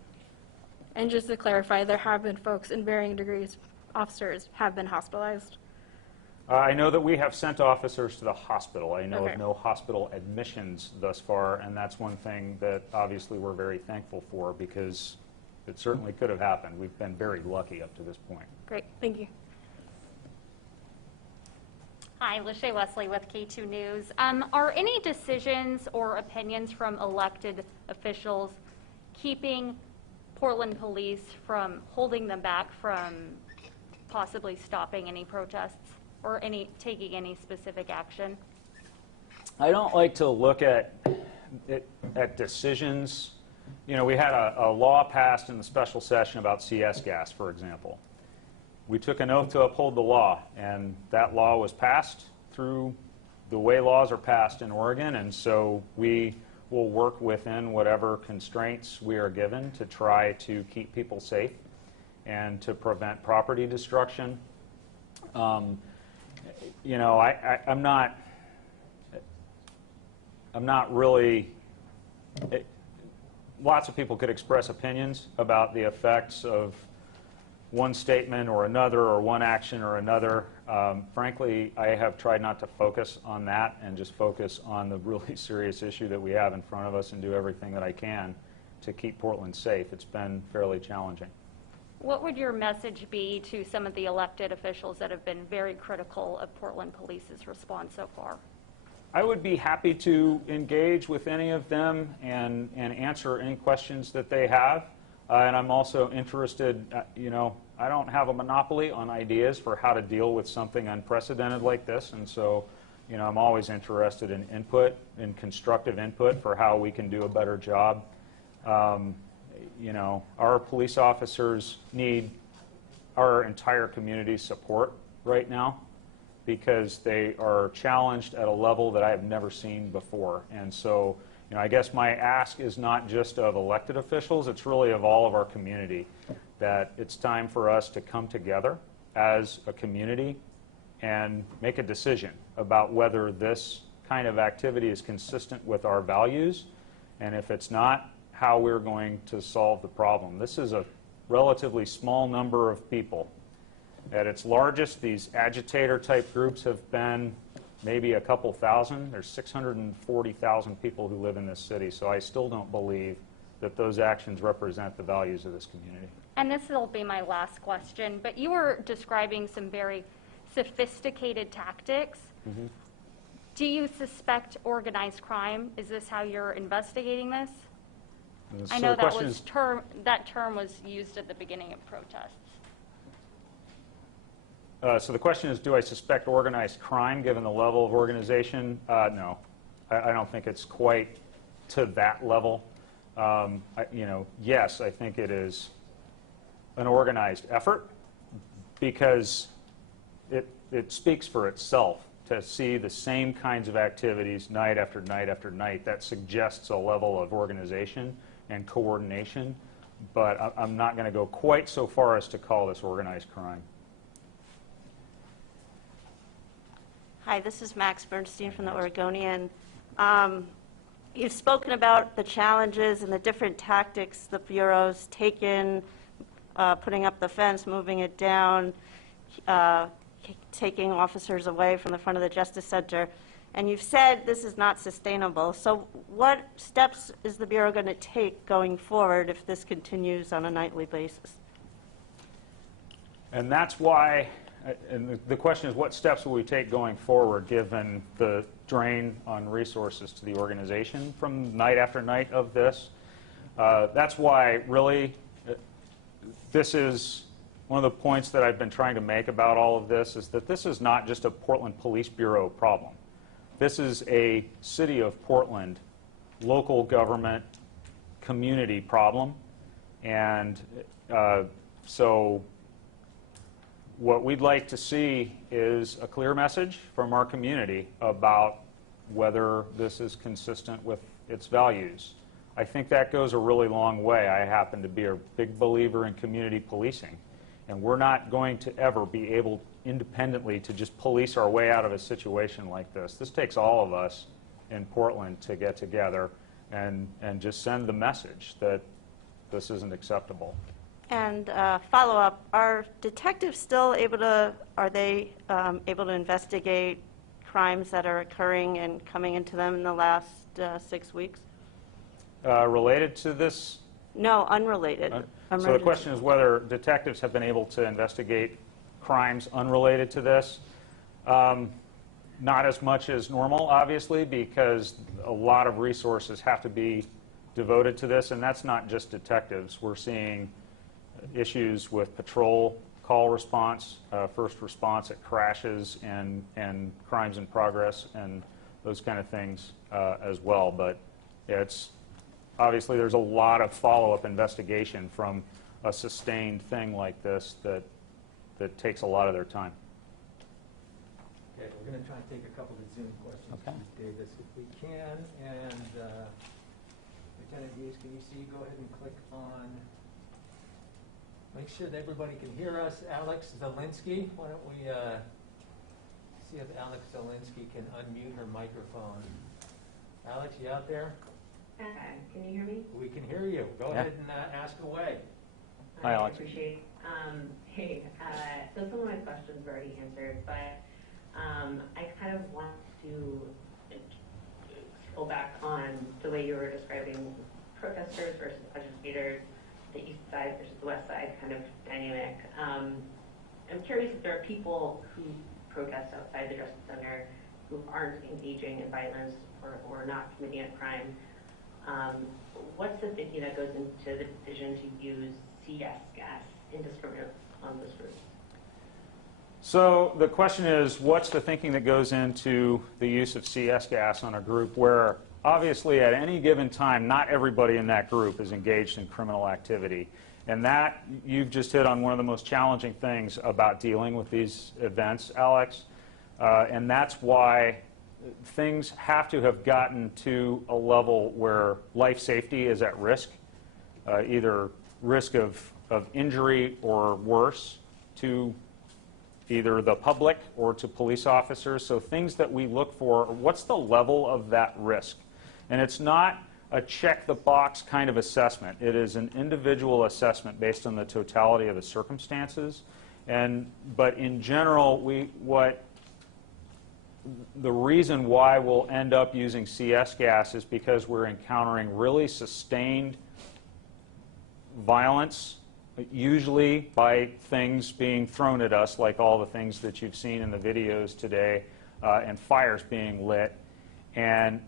And just to clarify, there have been folks in varying degrees, officers have been hospitalized. I know that we have sent officers to the hospital. I know Okay. of no hospital admissions thus far, and that's one thing that obviously we're very thankful for because it certainly could have happened. We've been very lucky up to this point. Great, thank you. Hi, Lachey Wesley with K2 News. Are any decisions or opinions from elected officials keeping Portland police from holding them back from possibly stopping any protests or taking any specific action? I don't like to look at decisions. We had a law passed in the special session about CS gas, for example. We took an oath to uphold the law, and that law was passed through the way laws are passed in Oregon, and so we will work within whatever constraints we are given to try to keep people safe and to prevent property destruction. I'm not really. Lots of people could express opinions about the effects of one statement or another or one action or another. Frankly, I have tried not to focus on that and just focus on the really serious issue that we have in front of us and do everything that I can to keep Portland safe. It's been fairly challenging. What would your message be to some of the elected officials that have been very critical of Portland Police's response so far? I would be happy to engage with any of them and answer any questions that they have. And I'm also interested, I don't have a monopoly on ideas for how to deal with something unprecedented like this. And so, I'm always interested in input, in constructive input for how we can do a better job. Our police officers need our entire community's support right now because they are challenged at a level that I have never seen before. And so, I guess my ask is not just of elected officials, it's really of all of our community, that it's time for us to come together as a community and make a decision about whether this kind of activity is consistent with our values, and if it's not, how we're going to solve the problem. This is a relatively small number of people. At its largest, these agitator-type groups have been maybe a couple thousand. There's 640,000 people who live in this city, so I still don't believe that those actions represent the values of this community. And this will be my last question, but you were describing some very sophisticated tactics. Mm-hmm. Do you suspect organized crime? Is this how you're investigating this? So I know the question is, that term was used at the beginning of protests. so the question is, do I suspect organized crime given the level of organization? No. I don't think it's quite to that level. Yes, I think it is an organized effort because it speaks for itself to see the same kinds of activities night after night after night. That suggests a level of organization and coordination, but I'm not going to go quite so far as to call this organized crime. Hi, this is Max Bernstein from the Oregonian. You've spoken about the challenges and the different tactics the Bureau's taken, putting up the fence, moving it down, taking officers away from the front of the Justice Center. And you've said this is not sustainable. So what steps is the Bureau going to take going forward if this continues on a nightly basis? And that's why, and the question is, what steps will we take going forward given the drain on resources to the organization from night after night of this? That's why, really, this is one of the points that I've been trying to make about all of this, is that this is not just a Portland Police Bureau problem. This is a City of Portland local government community problem. And so what we'd like to see is a clear message from our community about whether this is consistent with its values. I think that goes a really long way. I happen to be a big believer in community policing, and we're not going to ever be able independently to just police our way out of a situation like this. This takes all of us in Portland to get together and just send the message that this isn't acceptable. And follow-up, are detectives still able to investigate crimes that are occurring and coming into them in the last 6 weeks? Related to this? No, unrelated. So the question is whether detectives have been able to investigate crimes unrelated to this. Not as much as normal, obviously, because a lot of resources have to be devoted to this, and that's not just detectives. We're seeing issues with patrol call response, first response at crashes and crimes in progress and those kind of things as well. But it's obviously there's a lot of follow-up investigation from a sustained thing like this that takes a lot of their time. Okay, we're going to try and take a couple of Zoom questions, Okay. Davis, if we can. And Lieutenant Hughes, can you see? Go ahead and click on. Make sure that everybody can hear us. Alex Zelinsky, why don't we see if Alex Zelinsky can unmute her microphone. Alex, you out there? Can you hear me? We can hear you. Go ahead and ask away. Hi, Alex. I appreciate. Hey, so some of my questions were already answered, but I kind of want to go back on the way you were describing protesters versus agitators, the east side versus the west side kind of dynamic. I'm curious if there are people who protest outside the Justice Center who aren't engaging in violence or not committing a crime. What's the thinking that goes into the decision to use CS gas indiscriminately on those groups? So the question is, what's the thinking that goes into the use of CS gas on a group where obviously at any given time not everybody in that group is engaged in criminal activity? And that, you've just hit on one of the most challenging things about dealing with these events, Alex. And that's why things have to have gotten to a level where life safety is at risk, either risk of injury or worse to either the public or to police officers. So things that we look for, what's the level of that risk? And it's not a check-the-box kind of assessment. It is an individual assessment based on the totality of the circumstances. But in general, what the reason why we'll end up using CS gas is because we're encountering really sustained violence, usually by things being thrown at us, like all the things that you've seen in the videos today, and fires being lit. And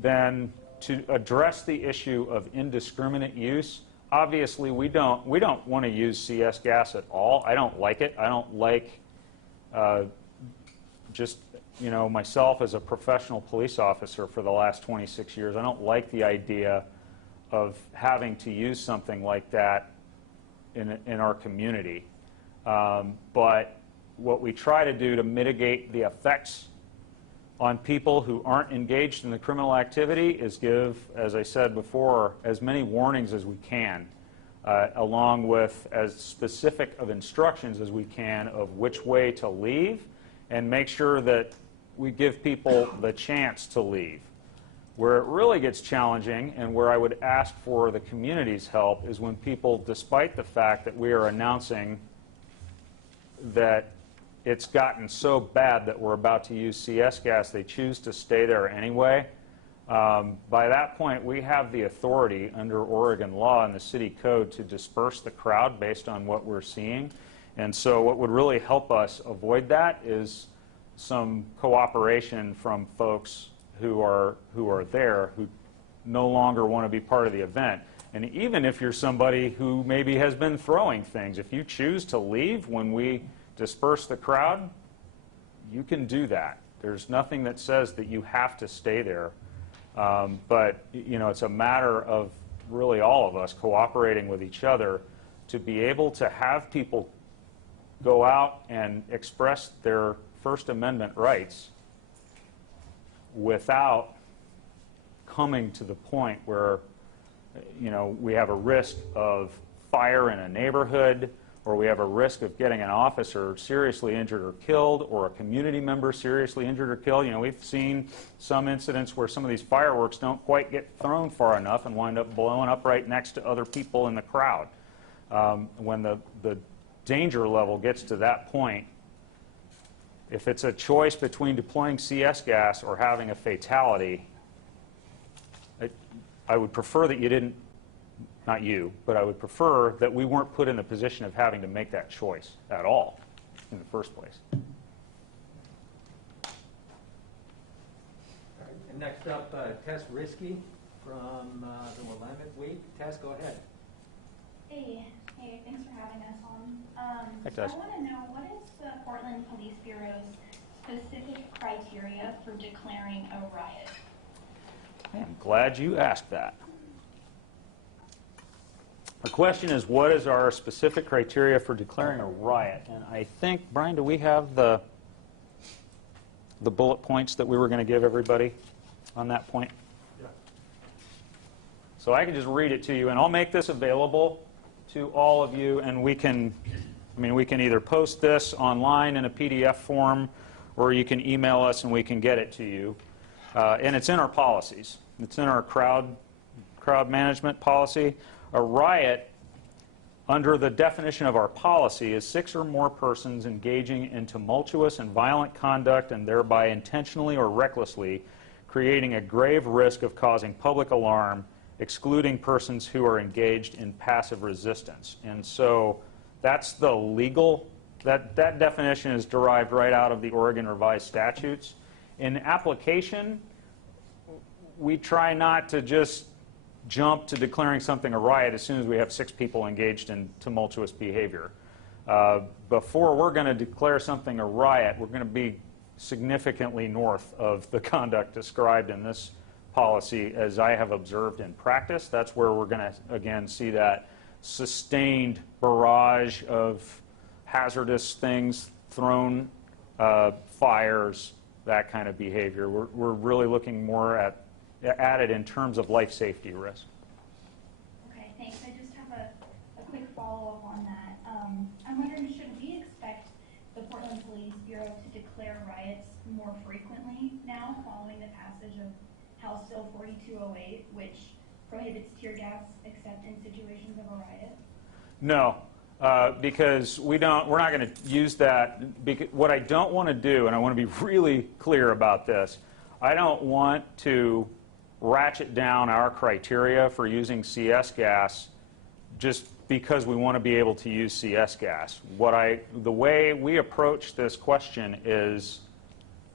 then to address the issue of indiscriminate use, obviously we don't want to use CS gas at all. I don't like it. I don't like just, you know, myself as a professional police officer for the last 26 years, I don't like the idea of having to use something like that in our community. But what we try to do to mitigate the effects on people who aren't engaged in the criminal activity is give, as I said before, as many warnings as we can, along with as specific of instructions as we can of which way to leave, and make sure that we give people the chance to leave. Where it really gets challenging, and where I would ask for the community's help, is when people, despite the fact that we are announcing that it's gotten so bad that we're about to use CS gas, they choose to stay there anyway. By that point, we have the authority under Oregon law and the city code to disperse the crowd based on what we're seeing. And so what would really help us avoid that is some cooperation from folks who are there, who no longer want to be part of the event. And even if you're somebody who maybe has been throwing things, if you choose to leave when we disperse the crowd, you can do that. There's nothing that says that you have to stay there. But you know, it's a matter of really all of us cooperating with each other to be able to have people go out and express their First Amendment rights without coming to the point where, you know, we have a risk of fire in a neighborhood, or we have a risk of getting an officer seriously injured or killed, or a community member seriously injured or killed. You know, we've seen some incidents where some of these fireworks don't quite get thrown far enough and wind up blowing up right next to other people in the crowd. When the danger level gets to that point, if it's a choice between deploying CS gas or having a fatality, I would prefer that you didn't, not you, but I would prefer that we weren't put in the position of having to make that choice at all in the first place. And next up, Tess Risky from the Willamette Week. Tess, go ahead. Hey, thanks for having us on. Hi, Tess. I want to know, what is the Portland Police Bureau's specific criteria for declaring a riot? I'm glad you asked that. The question is, what is our specific criteria for declaring a riot? And I think, Brian, do we have the bullet points that we were going to give everybody on that point? Yeah. So I can just read it to you, and I'll make this available to all of you, and we can either post this online in a PDF form, or you can email us and we can get it to you. And it's in our policies. It's in our crowd management policy. A riot, under the definition of our policy, is 6 or more persons engaging in tumultuous and violent conduct and thereby intentionally or recklessly creating a grave risk of causing public alarm, excluding persons who are engaged in passive resistance. And so that's the legal, that definition is derived right out of the Oregon Revised Statutes. In application, we try not to just jump to declaring something a riot as soon as we have 6 people engaged in tumultuous behavior. Before we're going to declare something a riot, we're going to be significantly north of the conduct described in this policy as I have observed in practice. That's where we're going to, again, see that sustained barrage of hazardous things thrown, fires, that kind of behavior. We're really looking more at it in terms of life safety risk. Okay, thanks. I just have a quick follow-up on that. I'm wondering, should we expect the Portland Police Bureau to declare riots more frequently now following the passage of House Bill 4208, which prohibits tear gas except in situations of a riot? No. because we're not going to use that. What I don't want to do, and I want to be really clear about this, I don't want to ratchet down our criteria for using CS gas just because we want to be able to use CS gas. The way we approach this question is,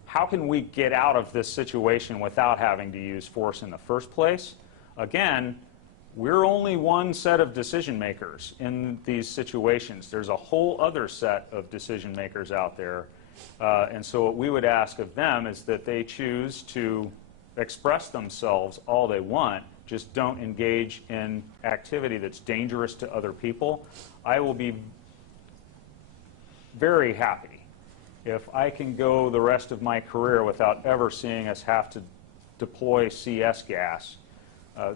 how can we get out of this situation without having to use force in the first place? Again, we're only one set of decision makers in these situations. There's a whole other set of decision makers out there. And so what we would ask of them is that they choose to express themselves all they want, just don't engage in activity that's dangerous to other people. I will be very happy if I can go the rest of my career without ever seeing us have to deploy CS gas.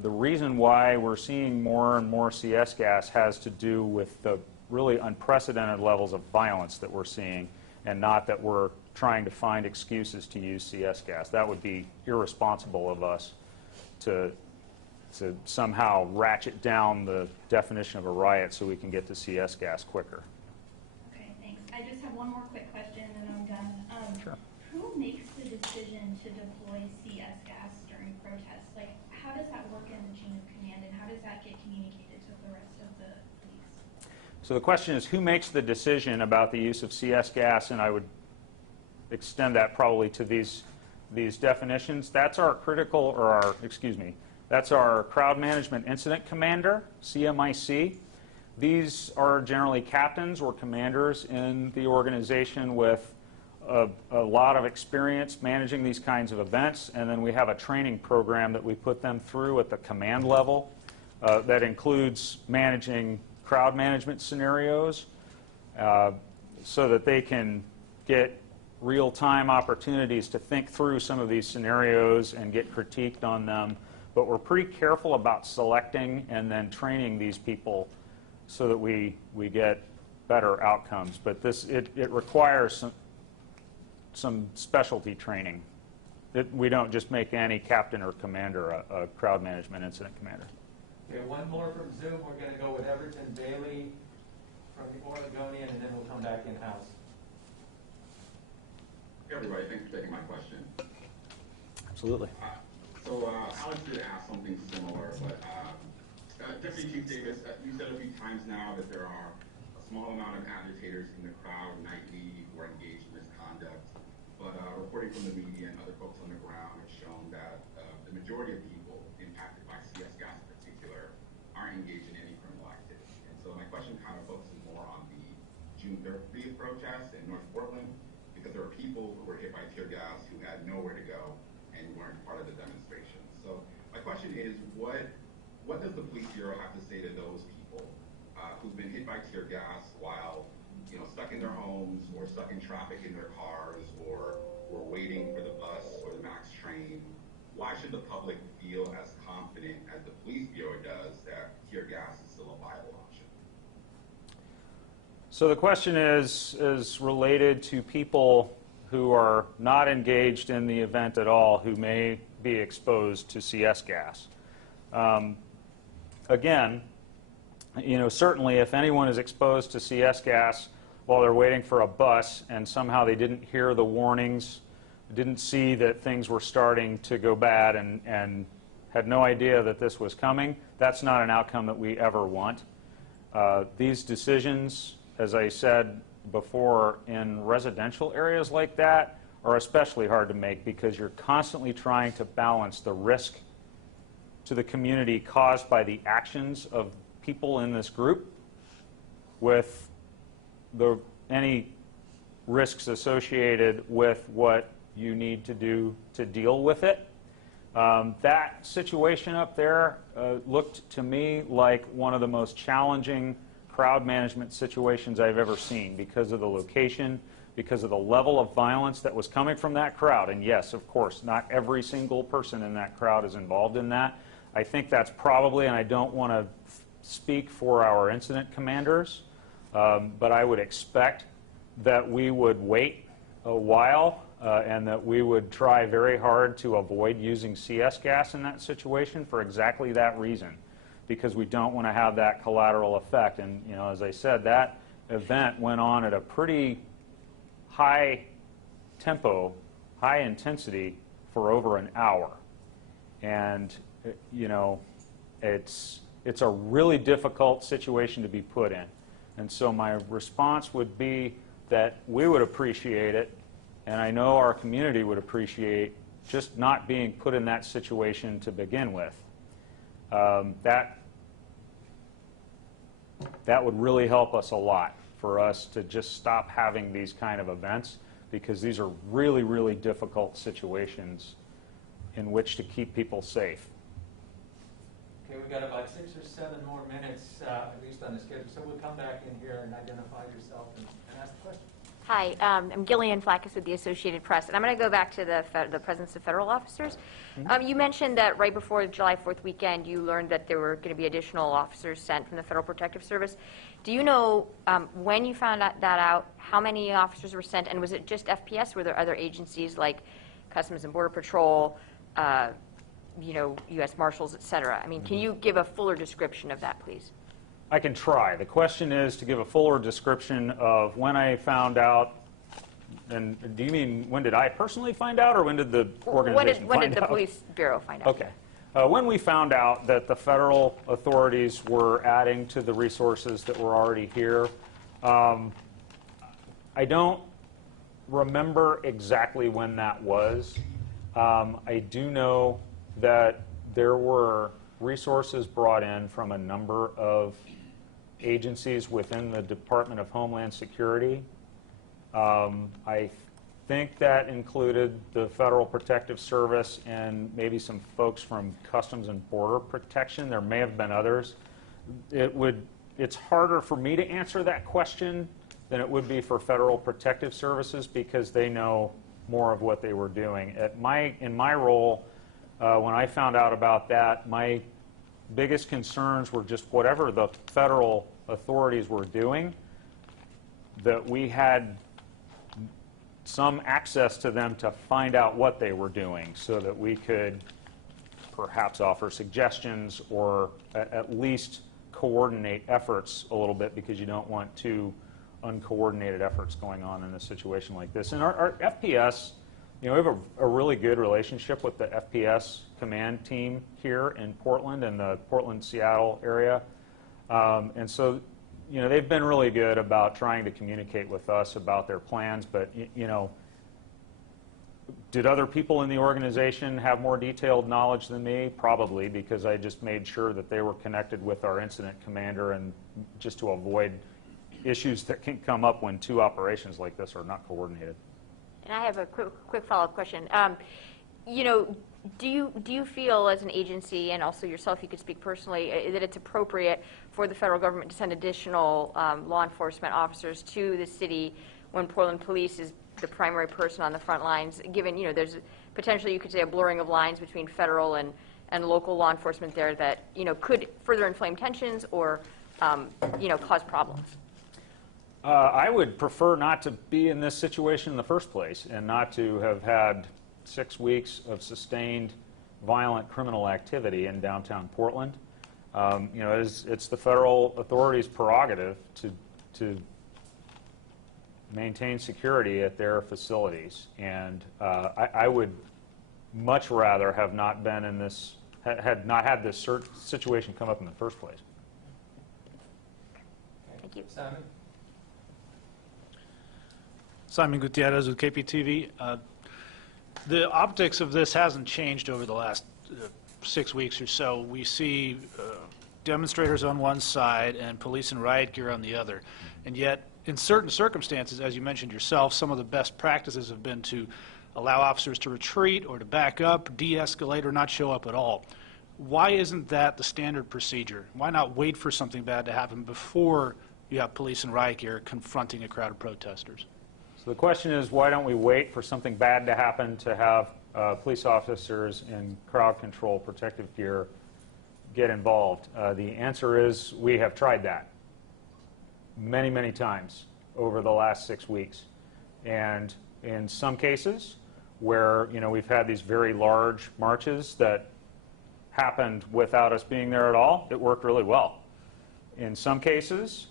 The reason why we're seeing more and more CS gas has to do with the really unprecedented levels of violence that we're seeing, and not that we're trying to find excuses to use CS gas. That would be irresponsible of us to somehow ratchet down the definition of a riot so we can get to CS gas quicker. Okay, thanks. I just have one more quick question and then I'm done. Sure. Who makes the decision to deploy CS gas during protests? Like, how does that work in the chain of command, and how does that get communicated to the rest of the police? So the question is, who makes the decision about the use of CS gas? And I would extend that probably to these definitions. That's our that's our Crowd Management Incident Commander, CMIC. These are generally captains or commanders in the organization with a lot of experience managing these kinds of events, and then we have a training program that we put them through at the command level that includes managing crowd management scenarios so that they can get real-time opportunities to think through some of these scenarios and get critiqued on them. But we're pretty careful about selecting and then training these people so that we get better outcomes. But it requires some specialty training. We don't just make any captain or commander a crowd management incident commander. Okay, one more from Zoom. We're going to go with Everton Bailey from the Oregonian, and then we'll come back in-house. Hey everybody, thanks for taking my question. Absolutely. So Alex did ask something similar, but Deputy Chief Davis, you said a few times now that there are a small amount of agitators in the crowd nightly who are engaged in misconduct, but reporting from the media and other folks on the ground have shown that the majority of people impacted by CS gas in particular aren't engaged in any criminal activity. And so my question kind of focuses more on the June 30th protest in North Portland, because there are people who were hit by tear gas who had nowhere to go and weren't part of the demonstration. So my question is, what does the police bureau have to say to those people who've been hit by tear gas while stuck in their homes or stuck in traffic in their cars or waiting for the bus or the MAX train? Why should the public feel as confident as the police bureau does that tear gas is still a viable option? So the question is related to people who are not engaged in the event at all, who may be exposed to CS gas. Again, certainly if anyone is exposed to CS gas while they're waiting for a bus and somehow they didn't hear the warnings, didn't see that things were starting to go bad and had no idea that this was coming, that's not an outcome that we ever want. These decisions, as I said before, in residential areas like that are especially hard to make because you're constantly trying to balance the risk to the community caused by the actions of people in this group with any risks associated with what you need to do to deal with it. That situation up there looked to me like one of the most challenging crowd management situations I've ever seen because of the location, because of the level of violence that was coming from that crowd. And yes, of course, not every single person in that crowd is involved in that. I think that's probably, and I don't want to speak for our incident commanders, but I would expect that we would wait a while and that we would try very hard to avoid using CS gas in that situation for exactly that reason. because we don't want to have that collateral effect. And, you know, as I said, that event went on at a pretty high tempo, high intensity for over an hour. And, you know, it's a really difficult situation to be put in. And so my response would be that we would appreciate it, and I know our community would appreciate just not being put in that situation to begin with. That would really help us a lot, for us to just stop having these kind of events, because these are really, really difficult situations in which to keep people safe. Okay, we've got about 6 or 7 more minutes, at least on the schedule, so we'll come back in here and identify yourself and ask the question. Hi, I'm Gillian Flackis with the Associated Press, and I'm going to go back to the presence of federal officers. You mentioned that right before the July 4th weekend, you learned that there were going to be additional officers sent from the Federal Protective Service. Do you know when you found that out, how many officers were sent, and was it just FPS? Were there other agencies like Customs and Border Patrol, you know, U.S. Marshals, et cetera? I mean, can you give a fuller description of that, please? I can try. The question is to give a fuller description of when I found out. And do you mean when did I personally find out, or when did the organization when find did the out? police bureau find out? Okay. When we found out that the federal authorities were adding to the resources that were already here, I don't remember exactly when that was. I do know that there were resources brought in from a number of agencies within the Department of Homeland Security. I think that included the Federal Protective Service and maybe some folks from Customs and Border Protection. There may have been others. It's harder for me to answer that question than it would be for Federal Protective Services, because they know more of what they were doing. In my role, when I found out about that, my biggest concerns were just whatever the federal authorities were doing, that we had some access to them to find out what they were doing, so that we could perhaps offer suggestions or at least coordinate efforts a little bit, because you don't want two uncoordinated efforts going on in a situation like this. And our FPS, you know, we have a really good relationship with the FPS command team here in Portland and the Portland-Seattle area. And so, you know, they've been really good about trying to communicate with us about their plans. But, you know, did other people in the organization have more detailed knowledge than me? Probably, because I just made sure that they were connected with our incident commander, and just to avoid issues that can come up when two operations like this are not coordinated. And I have a quick follow-up question. You know, do you feel as an agency, and also yourself, you could speak personally, that it's appropriate for the federal government to send additional law enforcement officers to the city when Portland Police is the primary person on the front lines, given, you know, there's potentially, you could say, a blurring of lines between federal and local law enforcement there that, you know, could further inflame tensions or, you know, cause problems? I would prefer not to be in this situation in the first place, and not to have had 6 weeks of sustained violent criminal activity in downtown Portland. You know, it's the federal authorities' prerogative to maintain security at their facilities, and I would much rather have not been in this, had not had this situation come up in the first place. Thank you. Simon? Simon Gutierrez with KPTV. The optics of this hasn't changed over the last 6 weeks or so. We see demonstrators on one side and police in riot gear on the other. And yet, in certain circumstances, as you mentioned yourself, some of the best practices have been to allow officers to retreat or to back up, de-escalate, or not show up at all. Why isn't that the standard procedure? Why not wait for something bad to happen before you have police in riot gear confronting a crowd of protesters? So the question is, why don't we wait for something bad to happen to have police officers in crowd control protective gear get involved? The answer is, we have tried that many, many times over the last 6 weeks. And in some cases where, you know, we've had these very large marches that happened without us being there at all, it worked really well. In some cases,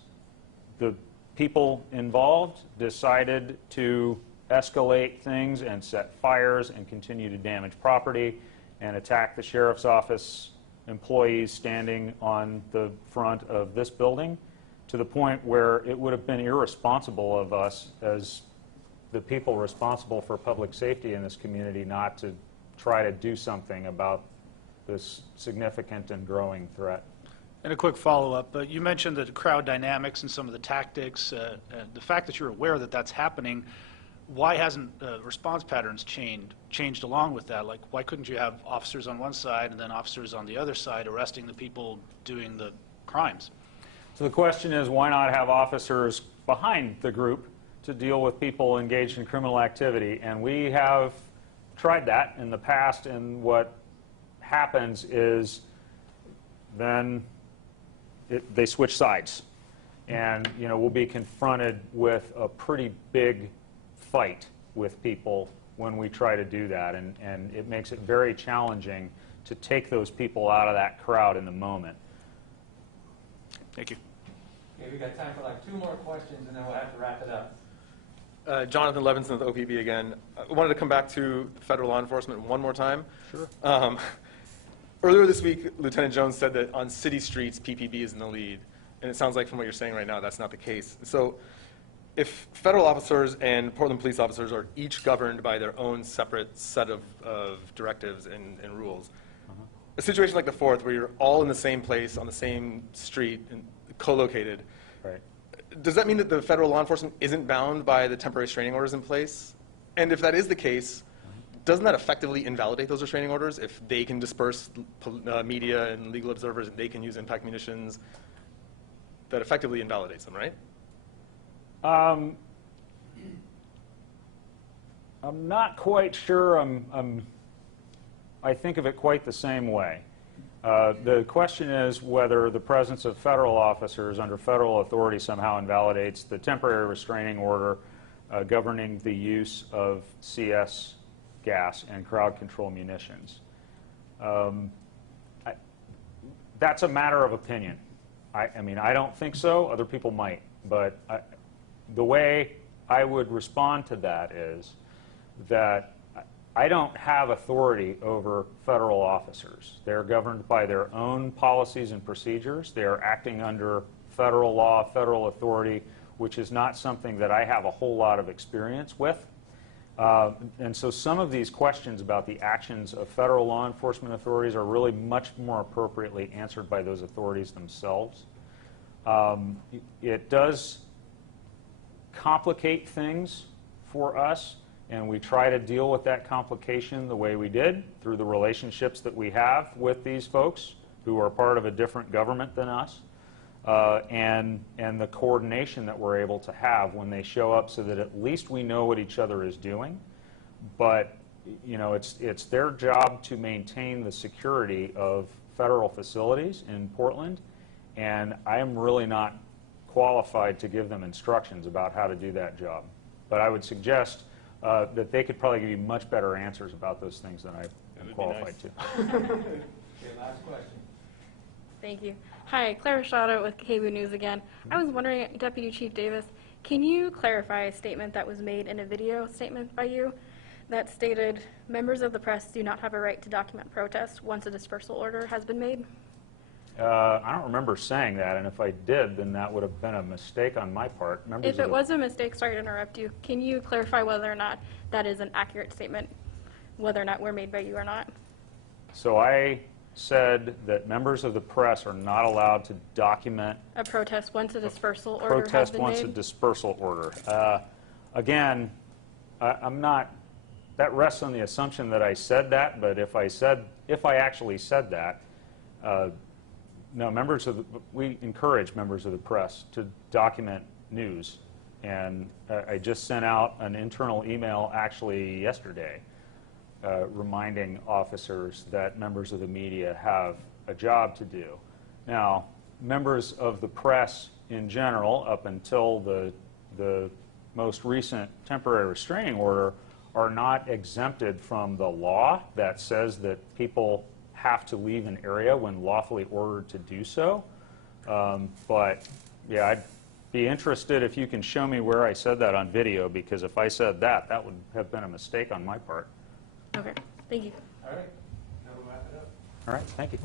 the people involved decided to escalate things and set fires and continue to damage property and attack the sheriff's office employees standing on the front of this building, to the point where it would have been irresponsible of us as the people responsible for public safety in this community not to try to do something about this significant and growing threat. And a quick follow-up. You mentioned the crowd dynamics and some of the tactics. The fact that you're aware that that's happening, why hasn't response patterns changed along with that? Like, why couldn't you have officers on one side and then officers on the other side arresting the people doing the crimes? So the question is, why not have officers behind the group to deal with people engaged in criminal activity? And we have tried that in the past, and what happens is then they switch sides. And we'll be confronted with a pretty big fight with people when we try to do that, and it makes it very challenging to take those people out of that crowd in the moment. Thank you. Okay, we've got time for like 2 more questions, and then we'll have to wrap it up. Jonathan Levinson with OPB again. I wanted to come back to federal law enforcement one more time. Sure. Earlier this week, Lieutenant Jones said that on city streets, PPB is in the lead. And it sounds like from what you're saying right now, that's not the case. So if federal officers and Portland police officers are each governed by their own separate set of directives and rules, a situation like the 4th, where you're all in the same place, on the same street, and co-located, right, does that mean that the federal law enforcement isn't bound by the temporary restraining orders in place? And if that is the case, doesn't that effectively invalidate those restraining orders if they can disperse media and legal observers and they can use impact munitions? That effectively invalidates them, right? I'm not quite sure I think of it quite the same way. The question is whether the presence of federal officers under federal authority somehow invalidates the temporary restraining order governing the use of CS gas and crowd control munitions. That's a matter of opinion. I mean, I don't think so. Other people might. But the way I would respond to that is that I don't have authority over federal officers. They're governed by their own policies and procedures. They are acting under federal law, federal authority, which is not something that I have a whole lot of experience with. And so some of these questions about the actions of federal law enforcement authorities are really much more appropriately answered by those authorities themselves. It does complicate things for us, and we try to deal with that complication the way we did, through the relationships that we have with these folks who are part of a different government than us, and the coordination that we're able to have when they show up, so that at least we know what each other is doing. But it's their job to maintain the security of federal facilities in Portland, and I am really not qualified to give them instructions about how to do that job. But I would suggest that they could probably give you much better answers about those things than I am qualified to. Okay, last question. Thank you. Hi, Clara Shadow with KBOO News again. I was wondering, Deputy Chief Davis, can you clarify a statement that was made in a video statement by you that stated, members of the press do not have a right to document protests once a dispersal order has been made? I don't remember saying that, and if I did, then that would have been a mistake on my part. If it was a mistake, sorry to interrupt you, can you clarify whether or not that is an accurate statement, whether or not we're made by you or not? So I said that members of the press are not allowed to document a protest once a dispersal order has been made? Protest once a dispersal order. Again, I'm not, that rests on the assumption that I said that, but if I actually said that, no, we encourage members of the press to document news. And I just sent out an internal email actually yesterday reminding officers that members of the media have a job to do. Now, members of the press in general, up until the most recent temporary restraining order, are not exempted from the law that says that people have to leave an area when lawfully ordered to do so. But yeah, I'd be interested if you can show me where I said that on video, because if I said that, that would have been a mistake on my part. Okay, thank you. All right, now we'll wrap it up. All right, thank you.